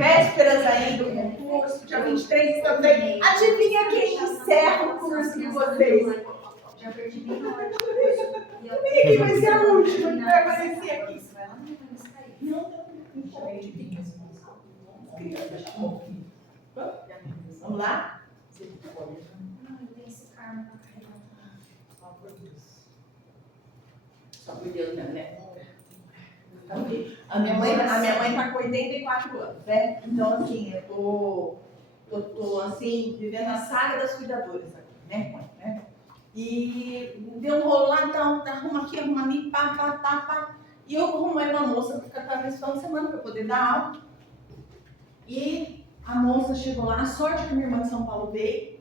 Vésperas aí do concurso, dia 23 também. Adivinha quem encerra o curso de vocês? Já perdi bem na hora de curso. Adivinha quem vai ser a última que vai aparecer aqui? Não, vamos lá? Não, eu tenho esse karma pra carregar. Só por Deus mesmo, né? A minha mãe tá com 84 anos, né? Então, assim, eu tô assim, vivendo a saga das cuidadoras aqui, né, mãe? Né? E deu um rolo lá, então, arruma aqui, arruma ali, pá. E eu arrumei uma moça para ficar com ela nesse final de semana para poder dar aula. E a moça chegou lá, a sorte que minha irmã de São Paulo veio.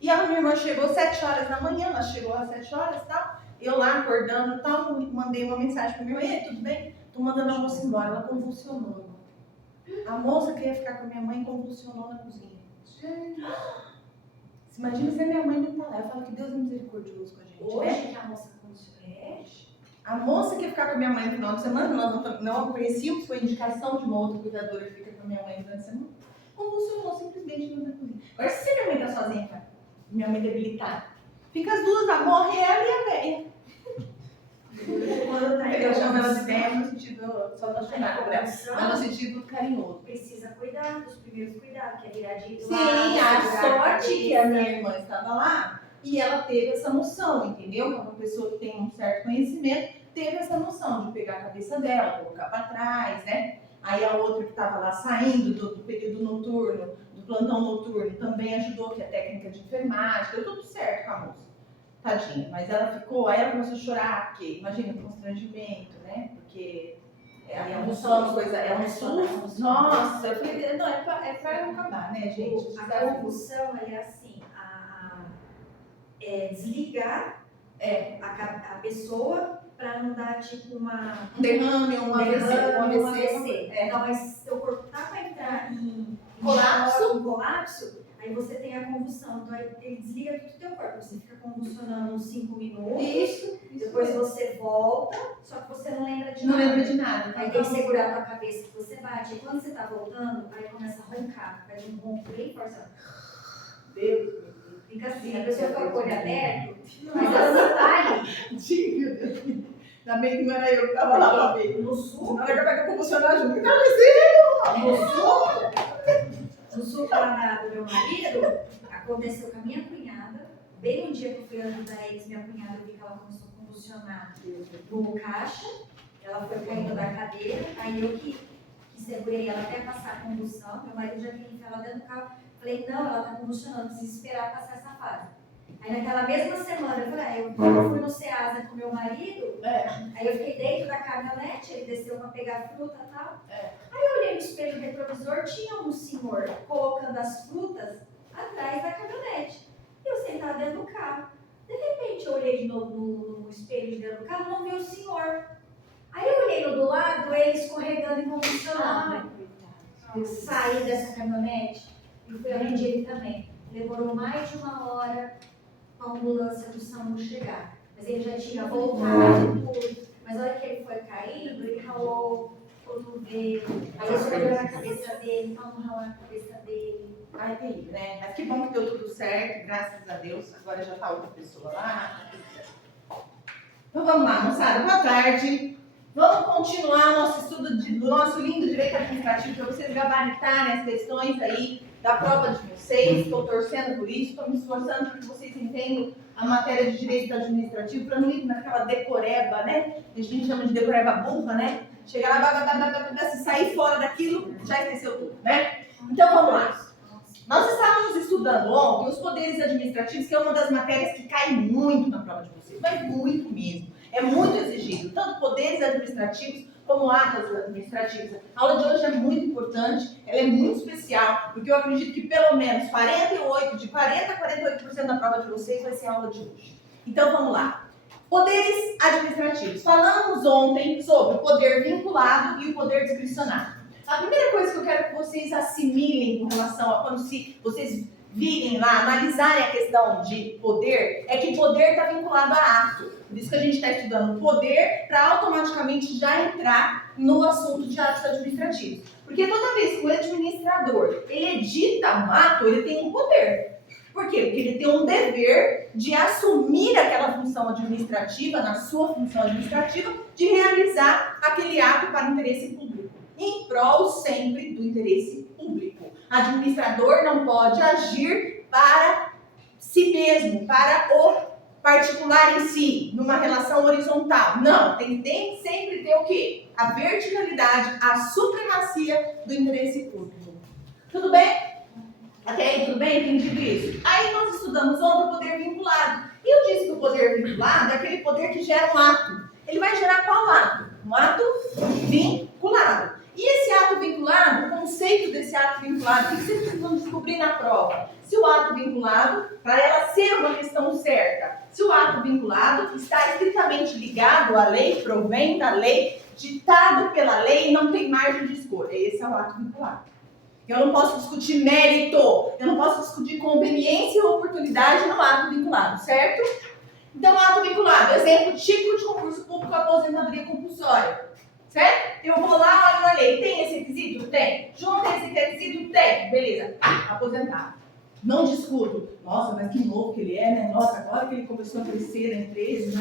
E a minha irmã chegou às 7 horas da manhã, ela chegou às 7 horas e tal. Eu lá acordando e tal, mandei uma mensagem para minha mãe: tudo bem? Tô mandando a moça embora. Ela convulsionou. A moça que ia ficar com a minha mãe convulsionou na cozinha. Imagina se a minha mãe não tá lá. Eu falo que Deus é misericordioso com a gente. Hoje que a moça convulsionou. A moça que ia ficar com a minha mãe no final de semana, nós não conhecíamos, foi indicação de uma outra cuidadora que fica com a minha mãe durante a semana, convulsionou simplesmente na cozinha. Agora, se minha mãe tá sozinha, cara, minha mãe debilitada, fica as duas, morre ela e a velha. Eu chamo ela de velha no sentido, só não chamar por ela, mas no sentido carinhoso. Precisa cuidar dos primeiros cuidados, que é virar de Sim, a sorte que a minha irmã estava lá e ela teve essa noção, entendeu? Uma pessoa que tem um certo conhecimento teve essa noção de pegar a cabeça dela, colocar para trás, né? Aí a outra que estava lá saindo do período noturno, do plantão noturno, também ajudou, que é a técnica de enfermagem, deu tudo certo com a moça. Tadinha, mas ela ficou, aí ela começou a chorar, porque imagina o constrangimento, né? Porque é um só uma coisa, é um susto. Nossa, eu falei, não, é pra não acabar, né, gente? A convulsão é assim, desligar a pessoa para não dar tipo um derrame, um AVC. Não, mas seu corpo tá para entrar em colapso, aí você tem a convulsão. Então ele desliga todo o teu corpo. Você fica convulsionando uns 5 minutos. Isso. Depois você volta, só que você não lembra de nada. Não lembra de nada. Aí tem que segurar a tua cabeça que você bate. E quando você tá voltando, aí começa a roncar. Faz um ronco bem forçado. Deus. Fica assim, a pessoa fica com o olho aberto, mas ela não tá ali. Meu Deus. Ainda bem que não era eu que tava lá pra ver. No sul, não era capaz de eu convulsionar junto. No sul lá do meu marido, aconteceu com a minha cunhada. Bem no dia que eu fui ajudar eles, minha cunhada, eu vi que ela começou a convulsionar no caixa. Ela foi caindo da cadeira, aí eu que segurei ela até passar a convulsão. Meu marido já tinha enfiado ela dentro do carro. Falei, não, ela tá convulsionando, precisa esperar passar essa fase. Aí naquela mesma semana, eu falei, eu fui no Ceasa com meu marido, aí eu fiquei dentro da caminhonete, ele desceu pra pegar fruta e tal. Aí eu olhei no espelho retrovisor, tinha um senhor colocando as frutas atrás da caminhonete. E eu sentada dentro do carro. De repente eu olhei de novo no espelho de dentro do carro, não vi o senhor. Aí eu olhei no do lado, ele escorregando e convulsionando. Eu saí dessa caminhonete e fui atendi ele também. Demorou mais de 1 hora a ambulância do SAMU chegar. Mas ele já tinha voltado tudo. Mas a hora que ele foi caindo, ele ralou o cotovelo. Aí eu olhei na cabeça dele, vamos ralar na cabeça dele. Ai, terrível, né? Mas que bom que deu tudo certo, graças a Deus. Agora já tá outra pessoa lá. Então vamos lá, moçada. Boa tarde. Vamos continuar nosso estudo do nosso lindo direito administrativo para vocês gabaritarem as questões aí da prova de vocês. Estou torcendo por isso, estou me esforçando para que vocês entendam a matéria de direito administrativo, para não ir naquela decoreba, né? Que a gente chama de decoreba burra, né? Chegar lá, se sair fora daquilo, já esqueceu tudo, né? Então vamos lá. Nós estávamos estudando ontem os poderes administrativos, que é uma das matérias que cai muito na prova de vocês, mas muito mesmo. É muito exigido, tanto poderes administrativos como atos administrativos. A aula de hoje é muito importante, ela é muito especial, porque eu acredito que pelo menos de 40% a 48% da prova de vocês vai ser a aula de hoje. Então vamos lá. Poderes administrativos. Falamos ontem sobre o poder vinculado e o poder discricionário. A primeira coisa que eu quero que vocês assimilem com relação a quando vocês virem lá, analisarem a questão de poder, é que poder está vinculado a ato. Por isso que a gente está estudando poder para automaticamente já entrar no assunto de atos administrativos. Porque toda vez que o administrador, ele edita um ato, ele tem um poder. Por quê? Porque ele tem um dever de assumir aquela função administrativa, na sua função administrativa, de realizar aquele ato para o interesse público, em prol sempre do interesse público. Administrador não pode agir para si mesmo, para o particular em si, numa relação horizontal. Não, tem sempre ter o quê? A verticalidade, a supremacia do interesse público. Tudo bem? Ok? Tudo bem? Entendido isso? Aí nós estudamos ontem o poder vinculado. E eu disse que o poder vinculado é aquele poder que gera um ato. Ele vai gerar qual ato? Um ato vinculado. E esse ato vinculado, o conceito desse ato vinculado, o que vocês precisam descobrir na prova? Se o ato vinculado, para ela ser uma questão certa, se o ato vinculado está estritamente ligado à lei, provém da lei, ditado pela lei e não tem margem de escolha. Esse é o ato vinculado. Eu não posso discutir mérito, eu não posso discutir conveniência ou oportunidade no ato vinculado, certo? Então, ato vinculado, exemplo típico de concurso público, aposentadoria compulsória. Certo? Eu vou lá, olho na lei. Tem esse requisito? Tem. Junta esse requisito? Tem. Beleza. Aposentado. Não discuto. Nossa, mas que novo que ele é, né? Nossa, agora que ele começou a crescer na empresa,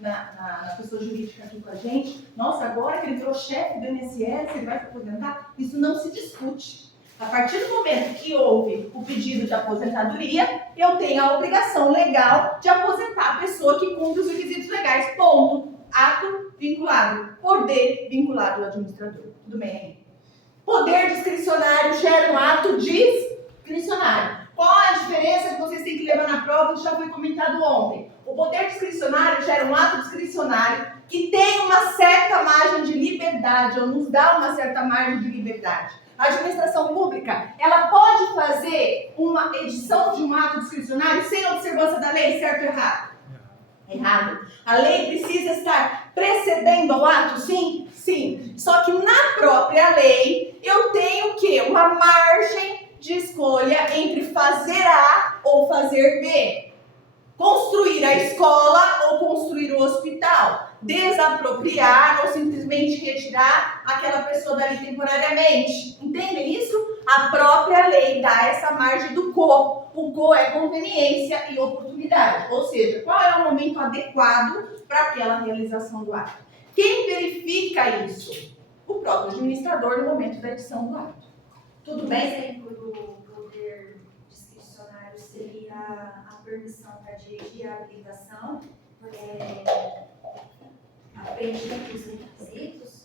na pessoa jurídica aqui com a gente. Nossa, agora que ele virou chefe do INSS, ele vai se aposentar. Isso não se discute. A partir do momento que houve o pedido de aposentadoria, eu tenho a obrigação legal de aposentar a pessoa que cumpre os requisitos legais. Ponto. Ato vinculado. Poder vinculado ao administrador. Tudo bem? Poder discricionário gera um ato discricionário. Qual a diferença que vocês têm que levar na prova que já foi comentado ontem? O poder discricionário gera um ato discricionário que tem uma certa margem de liberdade, ou nos dá uma certa margem de liberdade. A administração pública, ela pode fazer uma edição de um ato discricionário sem observância da lei, certo ou errado? Errado. A lei precisa estar precedendo ao ato? Sim? Sim. Só que na própria lei, eu tenho o quê? Uma margem de escolha entre fazer A ou fazer B. Construir a escola ou construir o hospital. Desapropriar ou simplesmente retirar aquela pessoa dali temporariamente. Entendem isso? A própria lei dá essa margem do co. O co é conveniência e oportunidade. Ou seja, qual é o momento adequado para aquela realização do ato? Quem verifica isso? O próprio administrador no momento da edição do ato. Tudo bem? O exemplo do poder discricionário seria a permissão para dirigir a habilitação, aprendendo os requisitos.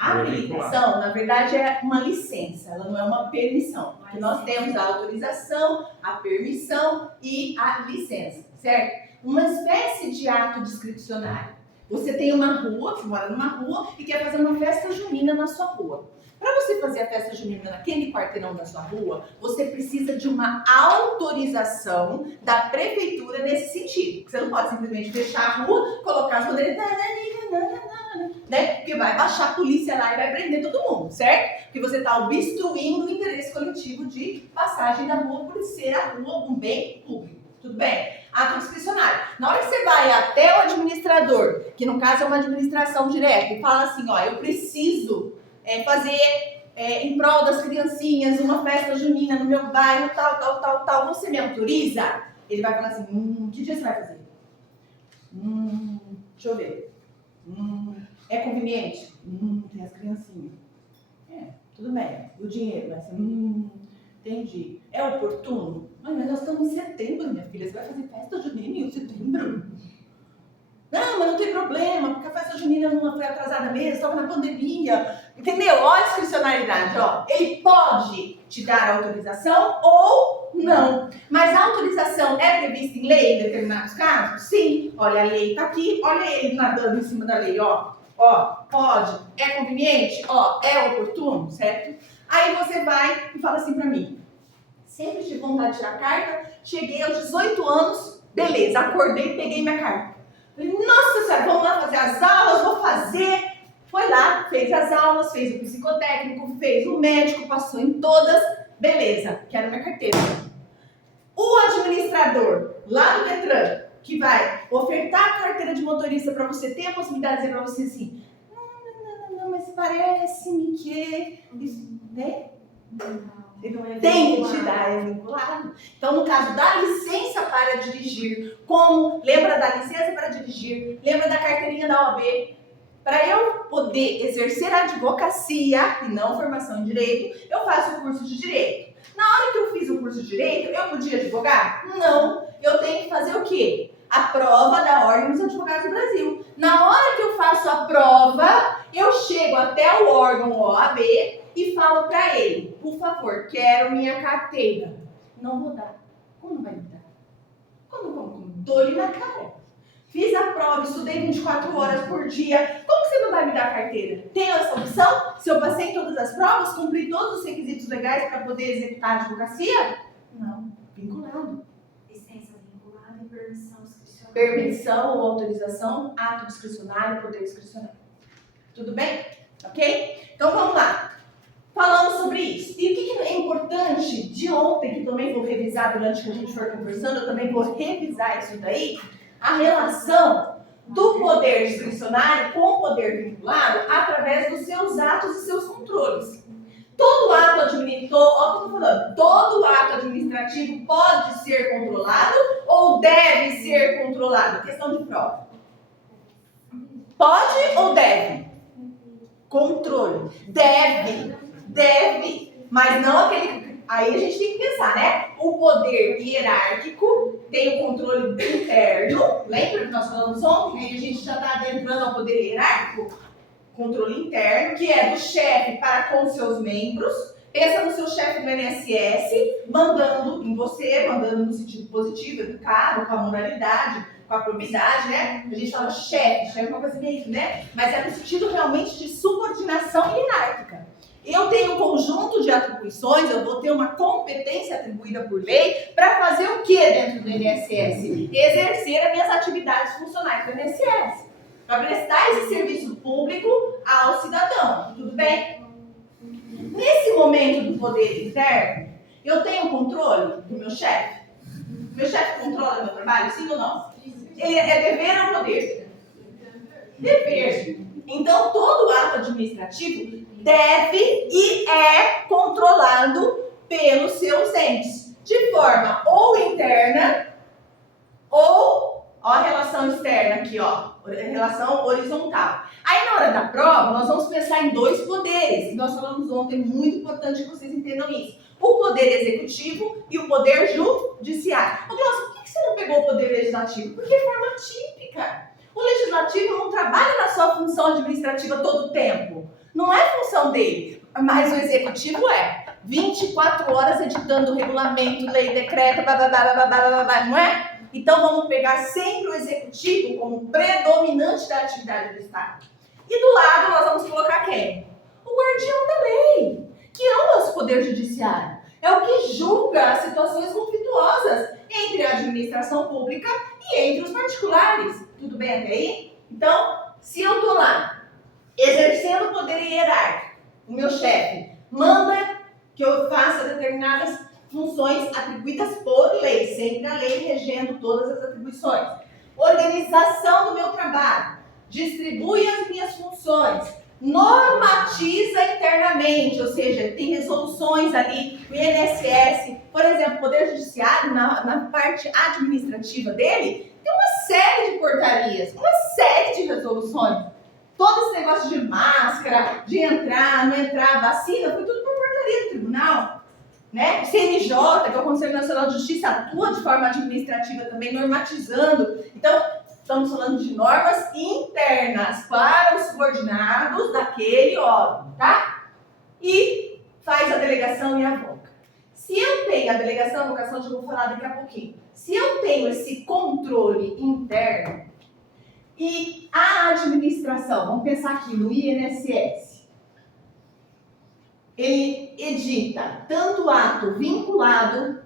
A habilitação, na verdade, é uma licença, ela não é uma permissão. Porque nós temos a autorização, a permissão e a licença, certo? Uma espécie de ato discricionário. Você tem uma rua, você mora numa rua e quer fazer uma festa junina na sua rua. Para você fazer a festa junina naquele quarteirão da sua rua, você precisa de uma autorização da prefeitura nesse sentido. Você não pode simplesmente fechar a rua, colocar as bandeiras, né? Porque vai baixar a polícia lá e vai prender todo mundo, certo? Porque você está obstruindo o interesse coletivo de passagem da rua por ser a rua um bem público. Tudo bem? Ato discricionário. Na hora que você vai até o administrador, que no caso é uma administração direta, e fala assim, ó, eu preciso fazer em prol das criancinhas uma festa junina no meu bairro, tal, você me autoriza? Ele vai falar assim, que dia você vai fazer? Deixa eu ver. É conveniente? Tem as criancinhas. Tudo bem. O dinheiro vai ser, entendi. É oportuno? Mas nós estamos em setembro, minha filha. Você vai fazer festa junina em setembro? Não, mas não tem problema, porque a festa junina não foi atrasada mesmo, estava na pandemia. Entendeu? Olha a discricionalidade, ó. Ele pode te dar autorização ou não. Mas a autorização é prevista em lei em determinados casos? Sim. Olha, a lei está aqui, olha ele nadando em cima da lei, ó. Ó, pode. É conveniente? Ó, é oportuno, certo? Aí você vai e fala assim pra mim. Sempre tive vontade de tirar carta, cheguei aos 18 anos, beleza, acordei e peguei minha carta. Falei, nossa senhora, vamos lá fazer as aulas, vou fazer. Foi lá, fez as aulas, fez o psicotécnico, fez o médico, passou em todas, beleza, quero minha carteira. O administrador, lá do Detran, que vai ofertar a carteira de motorista para você ter a possibilidade de dizer para você assim, não, mas parece-me que, né? Tem que te dar, é vinculado. Então, no caso da licença para dirigir, como lembra da licença para dirigir, lembra da carteirinha da OAB, para eu poder exercer a advocacia e não formação em direito, eu faço o curso de direito. Na hora que eu fiz o curso de direito, eu podia advogar? Não. Eu tenho que fazer o quê? A prova da Ordem dos Advogados do Brasil. Na hora que eu faço a prova, eu chego até o órgão OAB e falo para ele, por favor, quero minha carteira. Não vou dar. Como vai me dar? Como? Dou-lhe na cara. Fiz a prova, estudei 24 horas por dia. Como você não vai me dar a carteira? Tenho essa opção? Se eu passei todas as provas, cumpri todos os requisitos legais para poder executar a advocacia? Não. Vinculado. Licença vinculada e permissão discricionária. Permissão ou autorização, ato discricionário, poder discricionário. Tudo bem? Ok? Então vamos lá. Falamos sobre isso. E o que é importante de ontem, que também vou revisar durante que a gente for conversando, eu também vou revisar isso daí, a relação do poder discricionário com o poder vinculado através dos seus atos e seus controles. Todo ato administrativo pode ser controlado ou deve ser controlado? Questão de prova. Pode ou deve? Controle. Deve, mas não aquele... Aí a gente tem que pensar, né? O poder hierárquico tem o controle interno. Lembra que nós falamos ontem? Aí a gente já está adentrando ao poder hierárquico. Controle interno, que é do chefe para com seus membros. Pensa no seu chefe do INSS, mandando em você, mandando no sentido positivo, educado, com a moralidade, com a probidade, né? A gente fala chefe é uma coisa meio, né? Mas é no sentido realmente de subordinação hierárquica. Eu tenho um conjunto de atribuições, eu vou ter uma competência atribuída por lei para fazer o que dentro do INSS? Exercer as minhas atividades funcionais do INSS. Para prestar esse serviço público ao cidadão. Tudo bem? Nesse momento do poder interno, eu tenho controle do meu chefe? Meu chefe controla meu trabalho, sim ou não? Ele é dever ou poder? Dever. Então, todo ato administrativo deve e é controlado pelos seus entes, de forma ou interna ou, ó, a relação externa aqui, ó, relação horizontal. Aí na hora da prova, nós vamos pensar em dois poderes, que nós falamos ontem, muito importante que vocês entendam isso. O poder executivo e o poder judiciário. Ô, Glaucio, por que você não pegou o poder legislativo? Porque é forma típica. O legislativo não trabalha na sua função administrativa todo o tempo. Não é função dele, mas o executivo é. 24 horas editando regulamento, lei, decreto, não é? Então vamos pegar sempre o executivo como predominante da atividade do Estado. E do lado nós vamos colocar quem? O guardião da lei, que é o nosso poder judiciário. É o que julga as situações conflituosas entre a administração pública e entre os particulares. Tudo bem até aí? Então, se eu estou lá, exercendo o poder hierárquico, o meu chefe manda que eu faça determinadas funções atribuídas por lei, sempre a lei regendo todas as atribuições. Organização do meu trabalho, distribui as minhas funções, normatiza internamente, ou seja, tem resoluções ali, o INSS, por exemplo, o Poder Judiciário, na parte administrativa dele, tem uma série de portarias, uma série de resoluções. Todo esse negócio de máscara, de entrar, não entrar, vacina, foi tudo por portaria do tribunal. Né? O CNJ, que é o Conselho Nacional de Justiça, atua de forma administrativa também, normatizando. Então, estamos falando de normas internas para os subordinados daquele órgão, tá? E faz a delegação e avoca. Se eu tenho a delegação e a avocação, eu vou falar daqui a pouquinho. Se eu tenho esse controle interno e a administração, vamos pensar aqui no INSS, ele edita tanto ato vinculado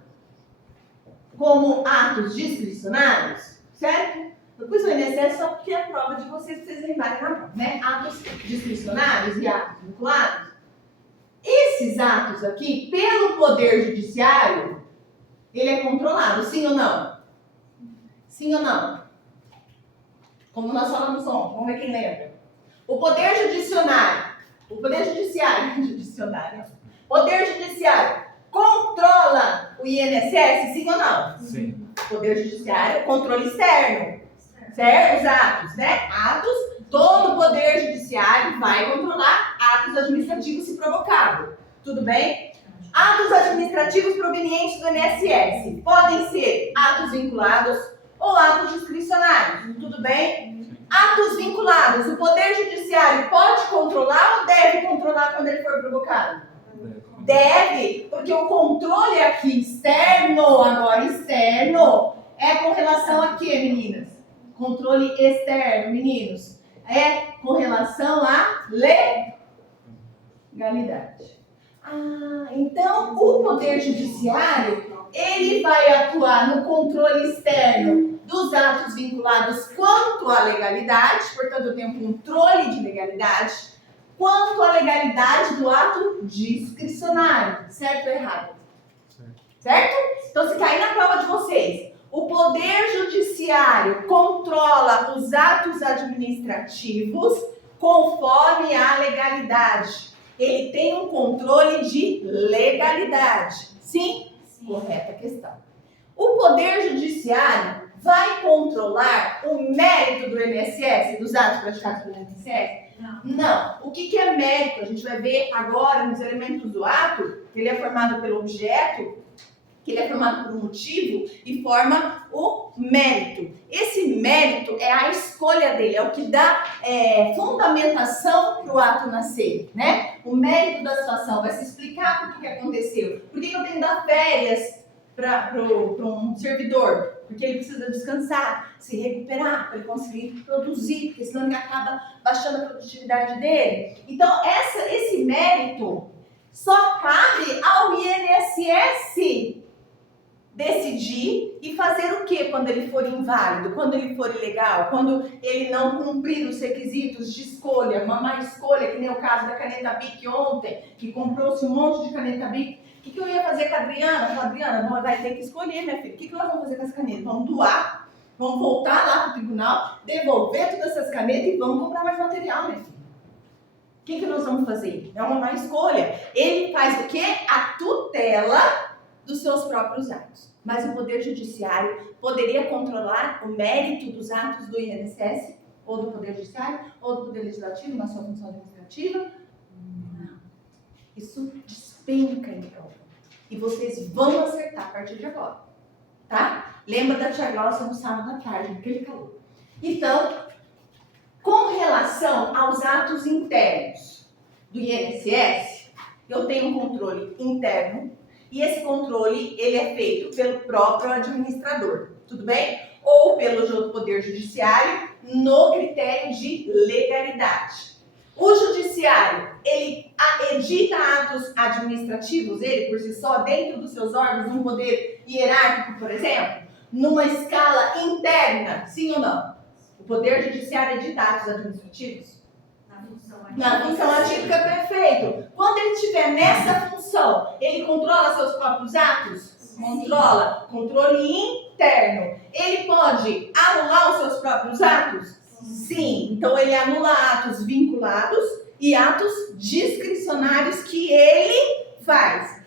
como atos discricionários, certo? Depois o INSS só porque é a prova de vocês, pra vocês lembrarem na prova, né? Atos discricionários e atos vinculados. Esses atos aqui, pelo Poder Judiciário, ele é controlado, sim ou não? Sim ou não? Como nós falamos ontem, vamos ver quem lembra. O Poder Judiciário, Poder Judiciário controla o INSS, sim ou não? Sim. Poder Judiciário, controle externo, certo? Os atos, né? Atos, todo o Poder Judiciário vai controlar atos administrativos se provocado. Tudo bem? Atos administrativos provenientes do INSS podem ser atos vinculados ou atos discricionários. Tudo bem? Atos vinculados, o Poder Judiciário pode controlar ou deve controlar quando ele for provocado? Deve, porque o controle aqui externo, agora externo, é com relação a quê, meninas? Controle externo, meninos. É com relação à legalidade. Então o Poder Judiciário, ele vai atuar no controle externo dos atos vinculados quanto à legalidade, portanto eu tenho controle de legalidade, quanto à legalidade do ato discricionário, certo ou errado? Certo? Então se cair na prova de vocês, o Poder Judiciário controla os atos administrativos conforme a legalidade. Ele tem um controle de legalidade. Sim? Correta questão. O Poder Judiciário vai controlar o mérito do INSS, dos atos praticados pelo INSS? Não. O que é mérito? A gente vai ver agora nos elementos do ato, que ele é formado pelo objeto, que ele é formado por um motivo e forma o mérito. Esse mérito é a escolha dele, é o que dá fundamentação para o ato nascer, né? O mérito da situação vai se explicar por que aconteceu. Por que eu tenho que dar férias para um servidor? Porque ele precisa descansar, se recuperar, para ele conseguir produzir, porque senão ele acaba baixando a produtividade dele. Então, esse mérito só cabe ao INSS decidir e fazer o que quando ele for inválido, quando ele for ilegal, quando ele não cumprir os requisitos de escolha, uma má escolha, que nem o caso da caneta Bic ontem, que comprou-se um monte de caneta Bic. O que eu ia fazer com a Adriana? Eu falei, Adriana, vai ter que escolher, minha filha. O que nós vamos fazer com as canetas? Vamos doar, vamos voltar lá para o tribunal, devolver todas essas canetas e vamos comprar mais material, minha filha. O que nós vamos fazer? É uma má escolha. Ele faz o quê? A tutela dos seus próprios atos. Mas o Poder Judiciário poderia controlar o mérito dos atos do INSS, ou do Poder Judiciário, ou do Poder Legislativo, na sua função administrativa? Não. Isso despenca em prova. E vocês vão acertar a partir de agora. Tá? Lembra da tia Glaucia no sábado à tarde, naquele calor. Então, com relação aos atos internos do INSS, eu tenho um controle interno. E esse controle, ele é feito pelo próprio administrador, tudo bem? Ou pelo Poder Judiciário, no critério de legalidade. O Judiciário, ele edita atos administrativos, ele por si só, dentro dos seus órgãos, um poder hierárquico, por exemplo, numa escala interna, sim ou não? O Poder Judiciário edita atos administrativos? Na função atípica, perfeito. Quando ele estiver nessa função, ele controla seus próprios atos? Sim. Controla. Controle interno. Ele pode anular os seus próprios atos? Sim. Então, ele anula atos vinculados e atos discricionários que ele faz.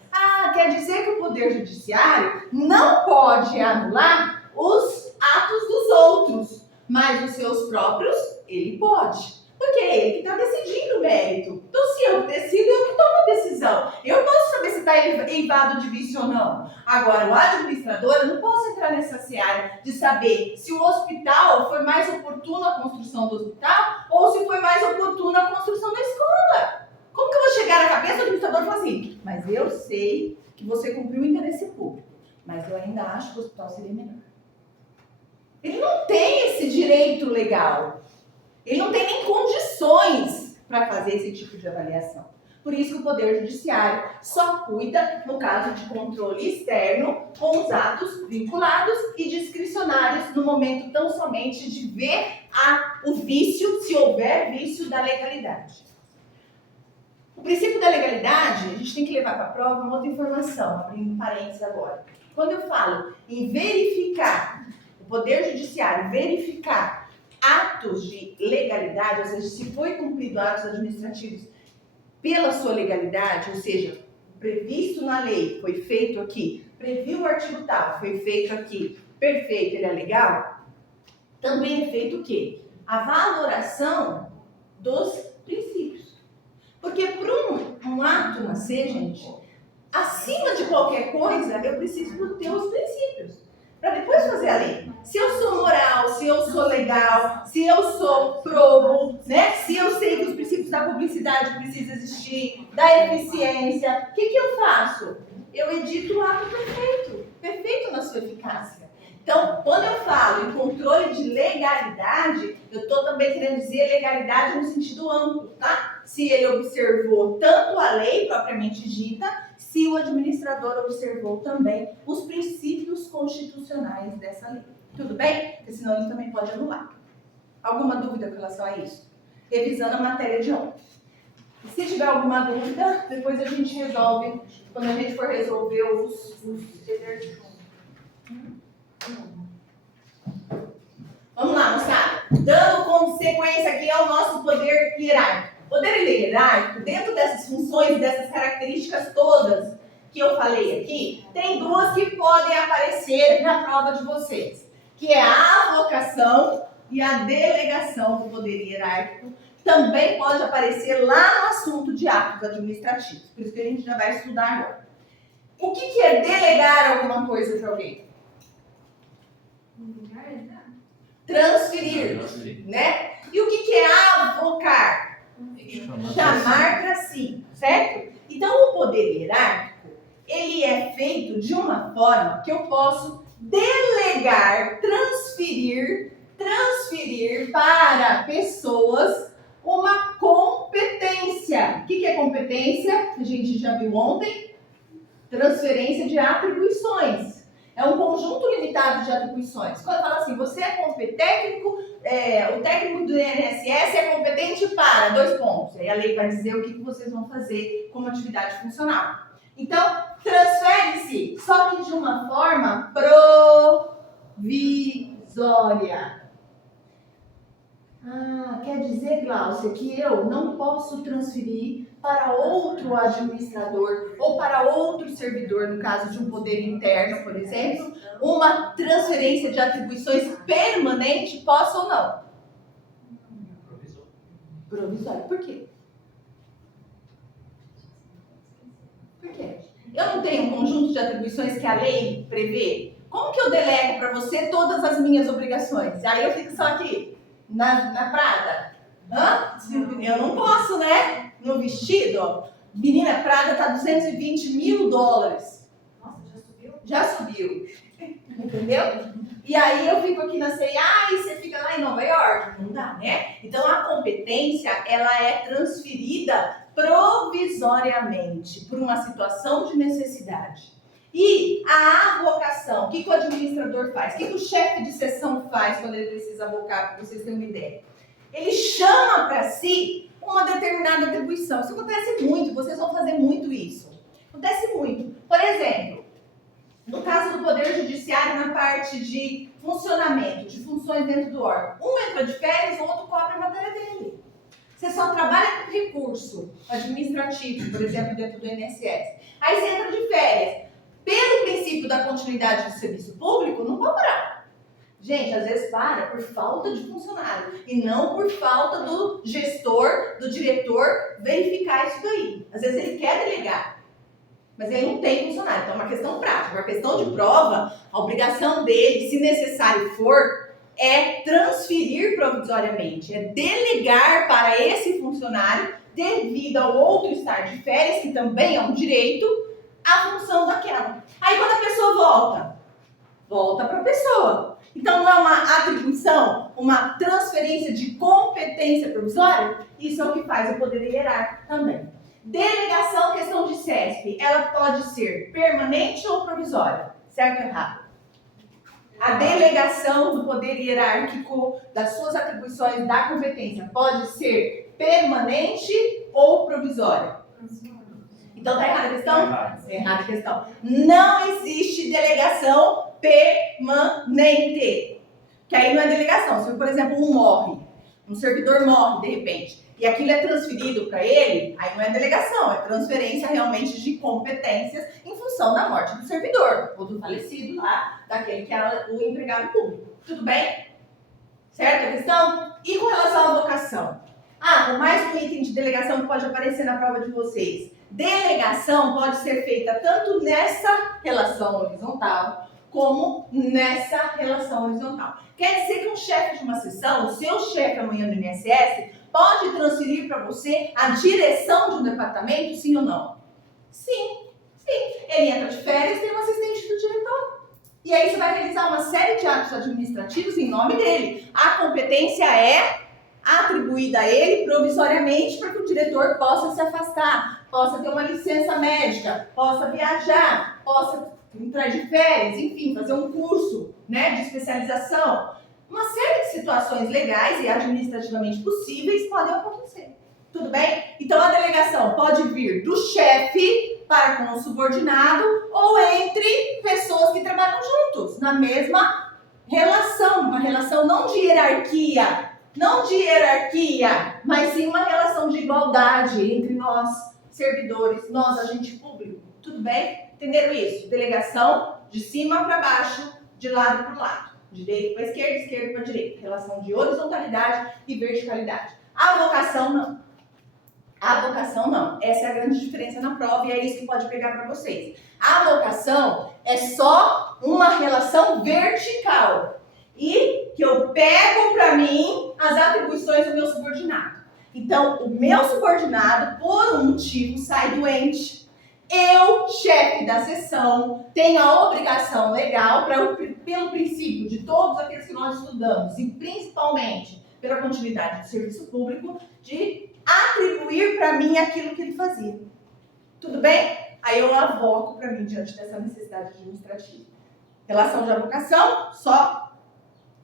Quer dizer que o Poder Judiciário não pode anular os atos dos outros, mas os seus próprios, ele pode. Porque é ele que está decidindo o mérito. Então, se eu decido, eu que tomo a decisão. Eu posso saber se está eivado de vício ou não. Agora, o administrador, eu não posso entrar nessa seara de saber se o hospital foi mais oportuno a construção do hospital ou se foi mais oportuna a construção da escola. Como que eu vou chegar na cabeça do administrador e falar assim, mas eu sei que você cumpriu o interesse público, mas eu ainda acho que o hospital seria melhor. Ele não tem esse direito legal. Ele não tem nem condições para fazer esse tipo de avaliação. Por isso que o Poder Judiciário só cuida, no caso de controle externo, com os atos vinculados e discricionários no momento tão somente de ver o vício, se houver vício da legalidade. O princípio da legalidade, a gente tem que levar para a prova uma outra informação, abrindo parênteses agora. Quando eu falo em verificar, o Poder Judiciário verificar atos de legalidade, ou seja, se foi cumprido atos administrativos pela sua legalidade, ou seja, previsto na lei, foi feito aqui, previu o artigo tal, foi feito aqui, perfeito, ele é legal, também é feito o quê? A valoração dos princípios. Porque para um ato nascer, gente, acima de qualquer coisa, eu preciso ter os princípios. Para depois fazer a lei. Se eu sou moral, se eu sou legal, se eu sou probo, né? Se eu sei que os princípios da publicidade precisam existir, da eficiência, o que eu faço? Eu edito o ato perfeito. Perfeito na sua eficácia. Então, quando eu falo em controle de legalidade, eu estou também querendo dizer legalidade no sentido amplo, tá? Se ele observou tanto a lei propriamente dita, se o administrador observou também os princípios constitucionais dessa lei. Tudo bem? Porque senão ele também pode anular. Alguma dúvida com relação a isso? Revisando a matéria de ontem. Se tiver alguma dúvida, depois a gente resolve, quando a gente for resolver os exercícios. Vamos lá, moçada. Dando consequência aqui ao nosso poder hierárquico. Poder hierárquico, dentro dessas funções, dessas características todas que eu falei aqui, tem duas que podem aparecer na prova de vocês, que é a avocação e a delegação do poder hierárquico. Também pode aparecer lá no assunto de atos administrativos, por isso que a gente já vai estudar agora. O que é delegar alguma coisa para alguém? Transferir, né? E o que é avocar? Chamar para si, certo? Então, o poder hierárquico, ele é feito de uma forma que eu posso delegar, transferir para pessoas uma competência. O que é competência? A gente já viu ontem. Transferência de atribuições. É um conjunto limitado de atribuições. Quando fala assim, você é técnico, o técnico do INSS é competente para 2 pontos. Aí a lei vai dizer o que vocês vão fazer como atividade funcional. Então, transfere-se, só que de uma forma provisória. Quer dizer, Glaucia, que eu não posso transferir para outro administrador ou para outro servidor, no caso de um poder interno, por exemplo, uma transferência de atribuições permanente, posso ou não? Provisório. Por quê? Por quê? Eu não tenho um conjunto de atribuições que a lei prevê? Como que eu delego para você todas as minhas obrigações? Aí eu fico só aqui, na Prada. Eu não posso, né? No vestido, ó. Menina, Prada tá $220 mil. Nossa, já subiu? Já subiu. Entendeu? E aí eu fico aqui na C&A e você fica lá em Nova York. Não dá, né? Então a competência, ela é transferida provisoriamente por uma situação de necessidade. E a avocação, o que o administrador faz? O que o chefe de seção faz quando ele precisa avocar, para vocês terem uma ideia? Ele chama para si uma determinada atribuição. Isso acontece muito, vocês vão fazer muito isso. Acontece muito. Por exemplo, no caso do Poder Judiciário, na parte de funcionamento, de funções dentro do órgão. Um entra de férias, o outro cobra a matéria dele. Você só trabalha com recurso administrativo, por exemplo, dentro do INSS. Aí você entra de férias. Pelo princípio da continuidade do serviço público, não pode parar. Gente, às vezes para por falta de funcionário e não por falta do gestor, do diretor verificar isso daí. Às vezes ele quer delegar, mas ele não tem funcionário. Então é uma questão prática, uma questão de prova. A obrigação dele, se necessário for, é transferir provisoriamente, é delegar para esse funcionário, devido ao outro estar de férias, que também é um direito, a função daquela. Aí quando a pessoa volta para a pessoa. Então não é uma atribuição, uma transferência de competência provisória? Isso é o que faz o poder hierárquico também. Delegação, questão de CESP, ela pode ser permanente ou provisória? Certo ou errado? A delegação do poder hierárquico, das suas atribuições, da competência, pode ser permanente ou provisória? Então tá errada a questão? Errada a questão. Não existe delegação permanente. Que aí não é delegação. Se, por exemplo, um servidor morre de repente. e aquilo é transferido para ele, aí não é delegação, é transferência realmente de competências em função da morte do servidor, ou do falecido lá, daquele que era o empregado público. Tudo bem? Certo a questão? E com relação à vocação? O mais um item de delegação que pode aparecer na prova de vocês. Delegação pode ser feita tanto nessa relação horizontal, como nessa relação horizontal. Quer dizer que um chefe de uma seção, o seu chefe amanhã no INSS, pode transferir para você a direção de um departamento, sim ou não? Sim, sim. Ele entra de férias, tem um assistente do diretor. E aí você vai realizar uma série de atos administrativos em nome dele. A competência é atribuída a ele provisoriamente para que o diretor possa se afastar, possa ter uma licença médica, possa viajar, possa entrar de férias, enfim, fazer um curso, né, de especialização. Uma série de situações legais e administrativamente possíveis podem acontecer. Tudo bem? Então a delegação pode vir do chefe para com o subordinado ou entre pessoas que trabalham juntos, na mesma relação, uma relação não de hierarquia, mas sim uma relação de igualdade entre nós, servidores, nós, agente público. Tudo bem? Entenderam isso? Delegação de cima para baixo, de lado para lado. Direita para esquerda, esquerda para direita. Relação de horizontalidade e verticalidade. A vocação não. A vocação não. Essa é a grande diferença na prova e é isso que pode pegar para vocês. A vocação é só uma relação vertical. E que eu pego para mim as atribuições do meu subordinado. Então, o meu subordinado, por um motivo, sai doente. Eu, chefe da seção, tenho a obrigação legal, pelo princípio de todos aqueles que nós estudamos, e principalmente pela continuidade do serviço público, de atribuir para mim aquilo que ele fazia. Tudo bem? Aí eu avoco para mim diante dessa necessidade administrativa. Relação de avocação, só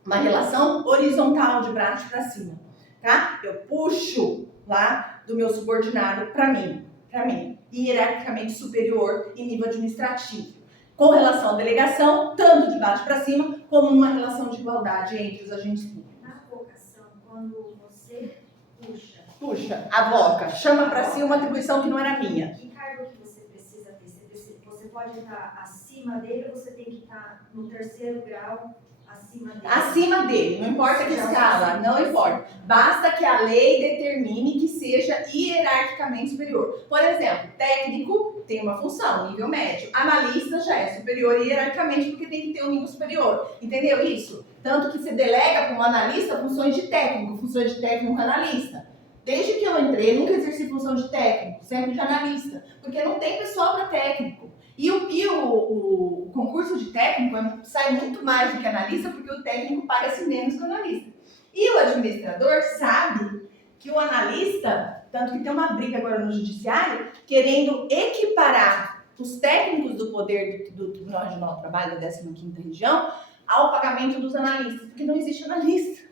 uma relação horizontal, de baixo para cima, tá? Eu puxo lá do meu subordinado para mim, hierarquicamente superior em nível administrativo. Com relação à delegação, tanto de baixo para cima, como uma relação de igualdade entre os agentes públicos. Na vocação, quando você puxa, avoca, chama para si uma atribuição que não era minha. Que cargo que você precisa ter? Você pode estar acima dele ou você tem que estar no terceiro grau acima dele? Acima dele, não importa que escala, não importa. Basta que a lei determine que seja hierarquicamente superior. Por exemplo, técnico tem uma função, nível médio. Analista já é superior hierarquicamente porque tem que ter um nível superior. Entendeu isso? Tanto que se delega para um analista funções de técnico analista. Desde que eu entrei, nunca exerci função de técnico, sempre de analista, porque não tem pessoal para técnico. E o concurso de técnico sai muito mais do que analista, porque o técnico paga-se menos que o analista. E o administrador sabe que o analista, tanto que tem uma briga agora no judiciário, querendo equiparar os técnicos do poder do Tribunal Regional do Trabalho da 15ª Região ao pagamento dos analistas, porque não existe analista.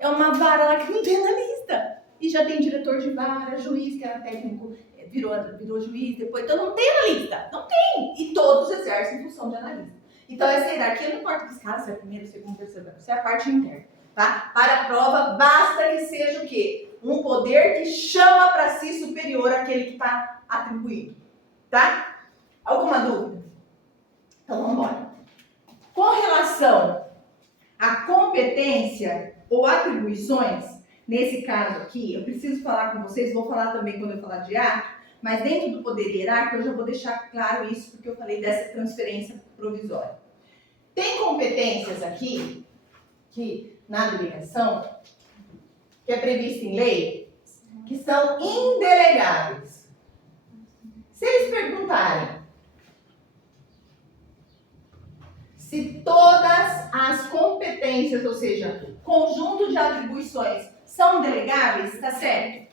É uma vara lá que não tem analista. E já tem diretor de vara, juiz, que era técnico, virou juiz depois. Então não tem analista. Não tem. E todos exercem função de analista. Então essa hierarquia não importa que escala, se é primeiro, segundo, terceiro, isso é a parte interna. Tá? Para a prova, basta que seja o quê? Um poder que chama para si superior àquele que está atribuído. Tá? Alguma dúvida? Então vamos embora. Com relação à competência ou atribuições, nesse caso aqui, eu preciso falar com vocês, vou falar também quando eu falar de ato, mas dentro do poder hierárquico eu já vou deixar claro isso, porque eu falei dessa transferência provisória. Tem competências aqui, que na delegação, que é prevista em lei, que são indelegáveis. Se eles perguntarem se todas as competências, ou seja, conjunto de atribuições, são delegáveis, está certo?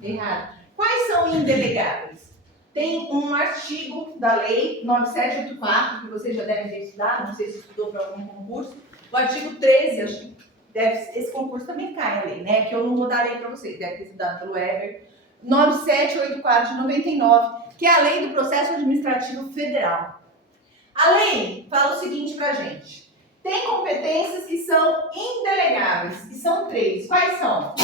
Errado. Quais são indelegáveis? Tem um artigo da lei 9784, que vocês já devem ter estudado, não sei se estudou para algum concurso. O artigo 13, acho que esse concurso também cai a lei, né? Que eu não vou dar a lei para vocês, deve ter estudado pelo Weber. 9784 de 99, que é a lei do processo administrativo federal. A lei fala o seguinte pra gente: tem competências que são indelegáveis, que são 3. Quais são?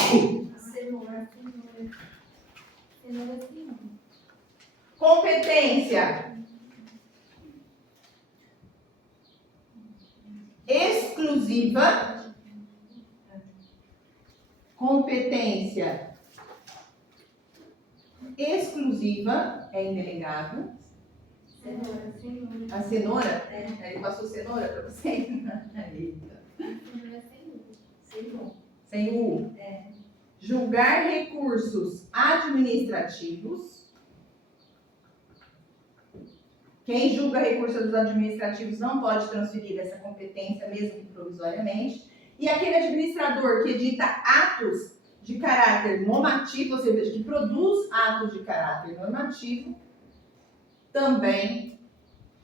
Competência exclusiva. Competência exclusiva é indelegado. A cenoura? Ele passou cenoura para você? Eita. Sem U. Julgar recursos administrativos. Quem julga recursos administrativos não pode transferir essa competência, mesmo que provisoriamente. E aquele administrador que edita atos de caráter normativo, ou seja, que produz atos de caráter normativo, também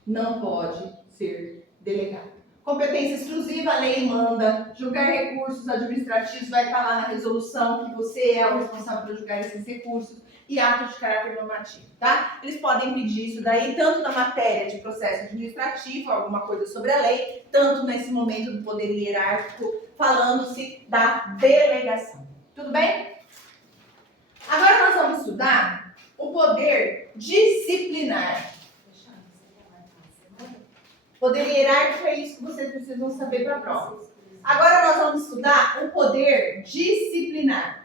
não pode ser delegado. Competência exclusiva, a lei manda. Julgar recursos administrativos, vai estar lá na resolução que você é o responsável por julgar esses recursos, e atos de caráter normativo, tá? Eles podem pedir isso daí, tanto na matéria de processo administrativo, alguma coisa sobre a lei, tanto nesse momento do poder hierárquico, falando-se da delegação. Tudo bem? Agora nós vamos estudar o poder disciplinar. Poder hierárquico é isso que vocês precisam saber para a prova. Agora nós vamos estudar o poder disciplinar.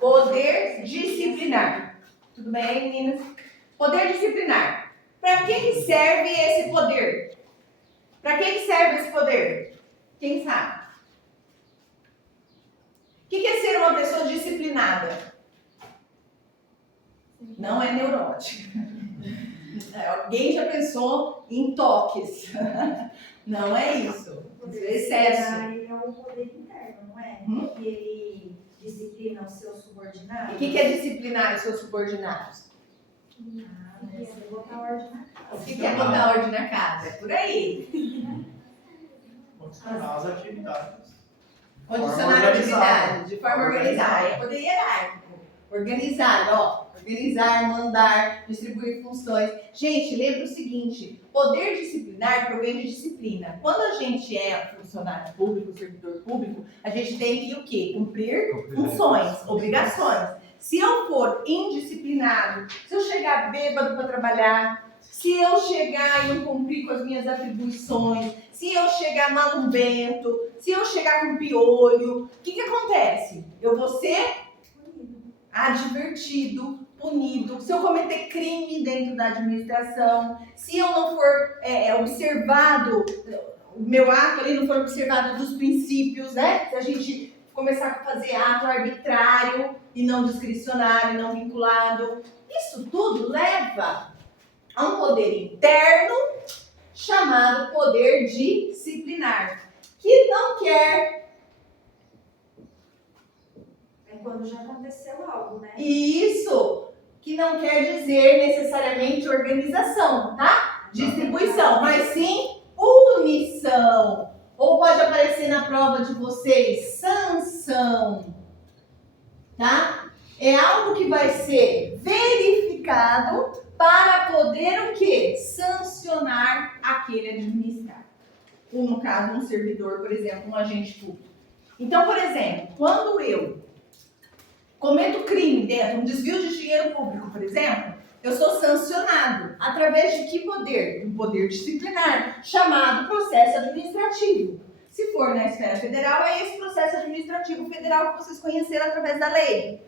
Poder disciplinar. Tudo bem, meninas? Poder disciplinar. Para que serve esse poder? Para que serve esse poder? Quem sabe? O que é ser uma pessoa disciplinada? Não é neurótica. Alguém já pensou em toques. Não é isso. Isso é excesso. É o poder interno, não é? Que ele disciplina os seus subordinados. E o que é disciplinar os seus subordinados? Você botar ordem na casa. O que é botar ordem na casa? É por aí. Condicionar as atividades. Condicionar a atividade de forma organizada. É poder hierárquico. Organizar, ó. Organizar, mandar, distribuir funções. Gente, lembra o seguinte: poder disciplinar provém de disciplina. Quando a gente é funcionário público, servidor público, a gente tem que o quê? Cumprir funções, obrigações. Se eu for indisciplinado, se eu chegar bêbado para trabalhar, se eu chegar e não cumprir com as minhas atribuições, se eu chegar malumbento, se eu chegar com piolho, o que acontece? Eu vou ser advertido, punido. Se eu cometer crime dentro da administração, se eu não for observado, o meu ato ali não for observado dos princípios, né? Se a gente começar a fazer ato arbitrário e não discricionário, não vinculado, isso tudo leva a um poder interno chamado poder disciplinar, que não quer. É quando já aconteceu algo, né? Isso, que não quer dizer necessariamente organização, tá? Distribuição, mas sim punição. Ou pode aparecer na prova de vocês, sanção, tá? É algo que vai ser verificado para poder o quê? Sancionar aquele administrado. Ou no caso, um servidor, por exemplo, um agente público. Então, por exemplo, quando eu cometo crime dentro, um desvio de dinheiro público, por exemplo, eu sou sancionado através de que poder? Um poder disciplinar, chamado processo administrativo. Se for na esfera federal, é esse processo administrativo federal que vocês conheceram através da lei.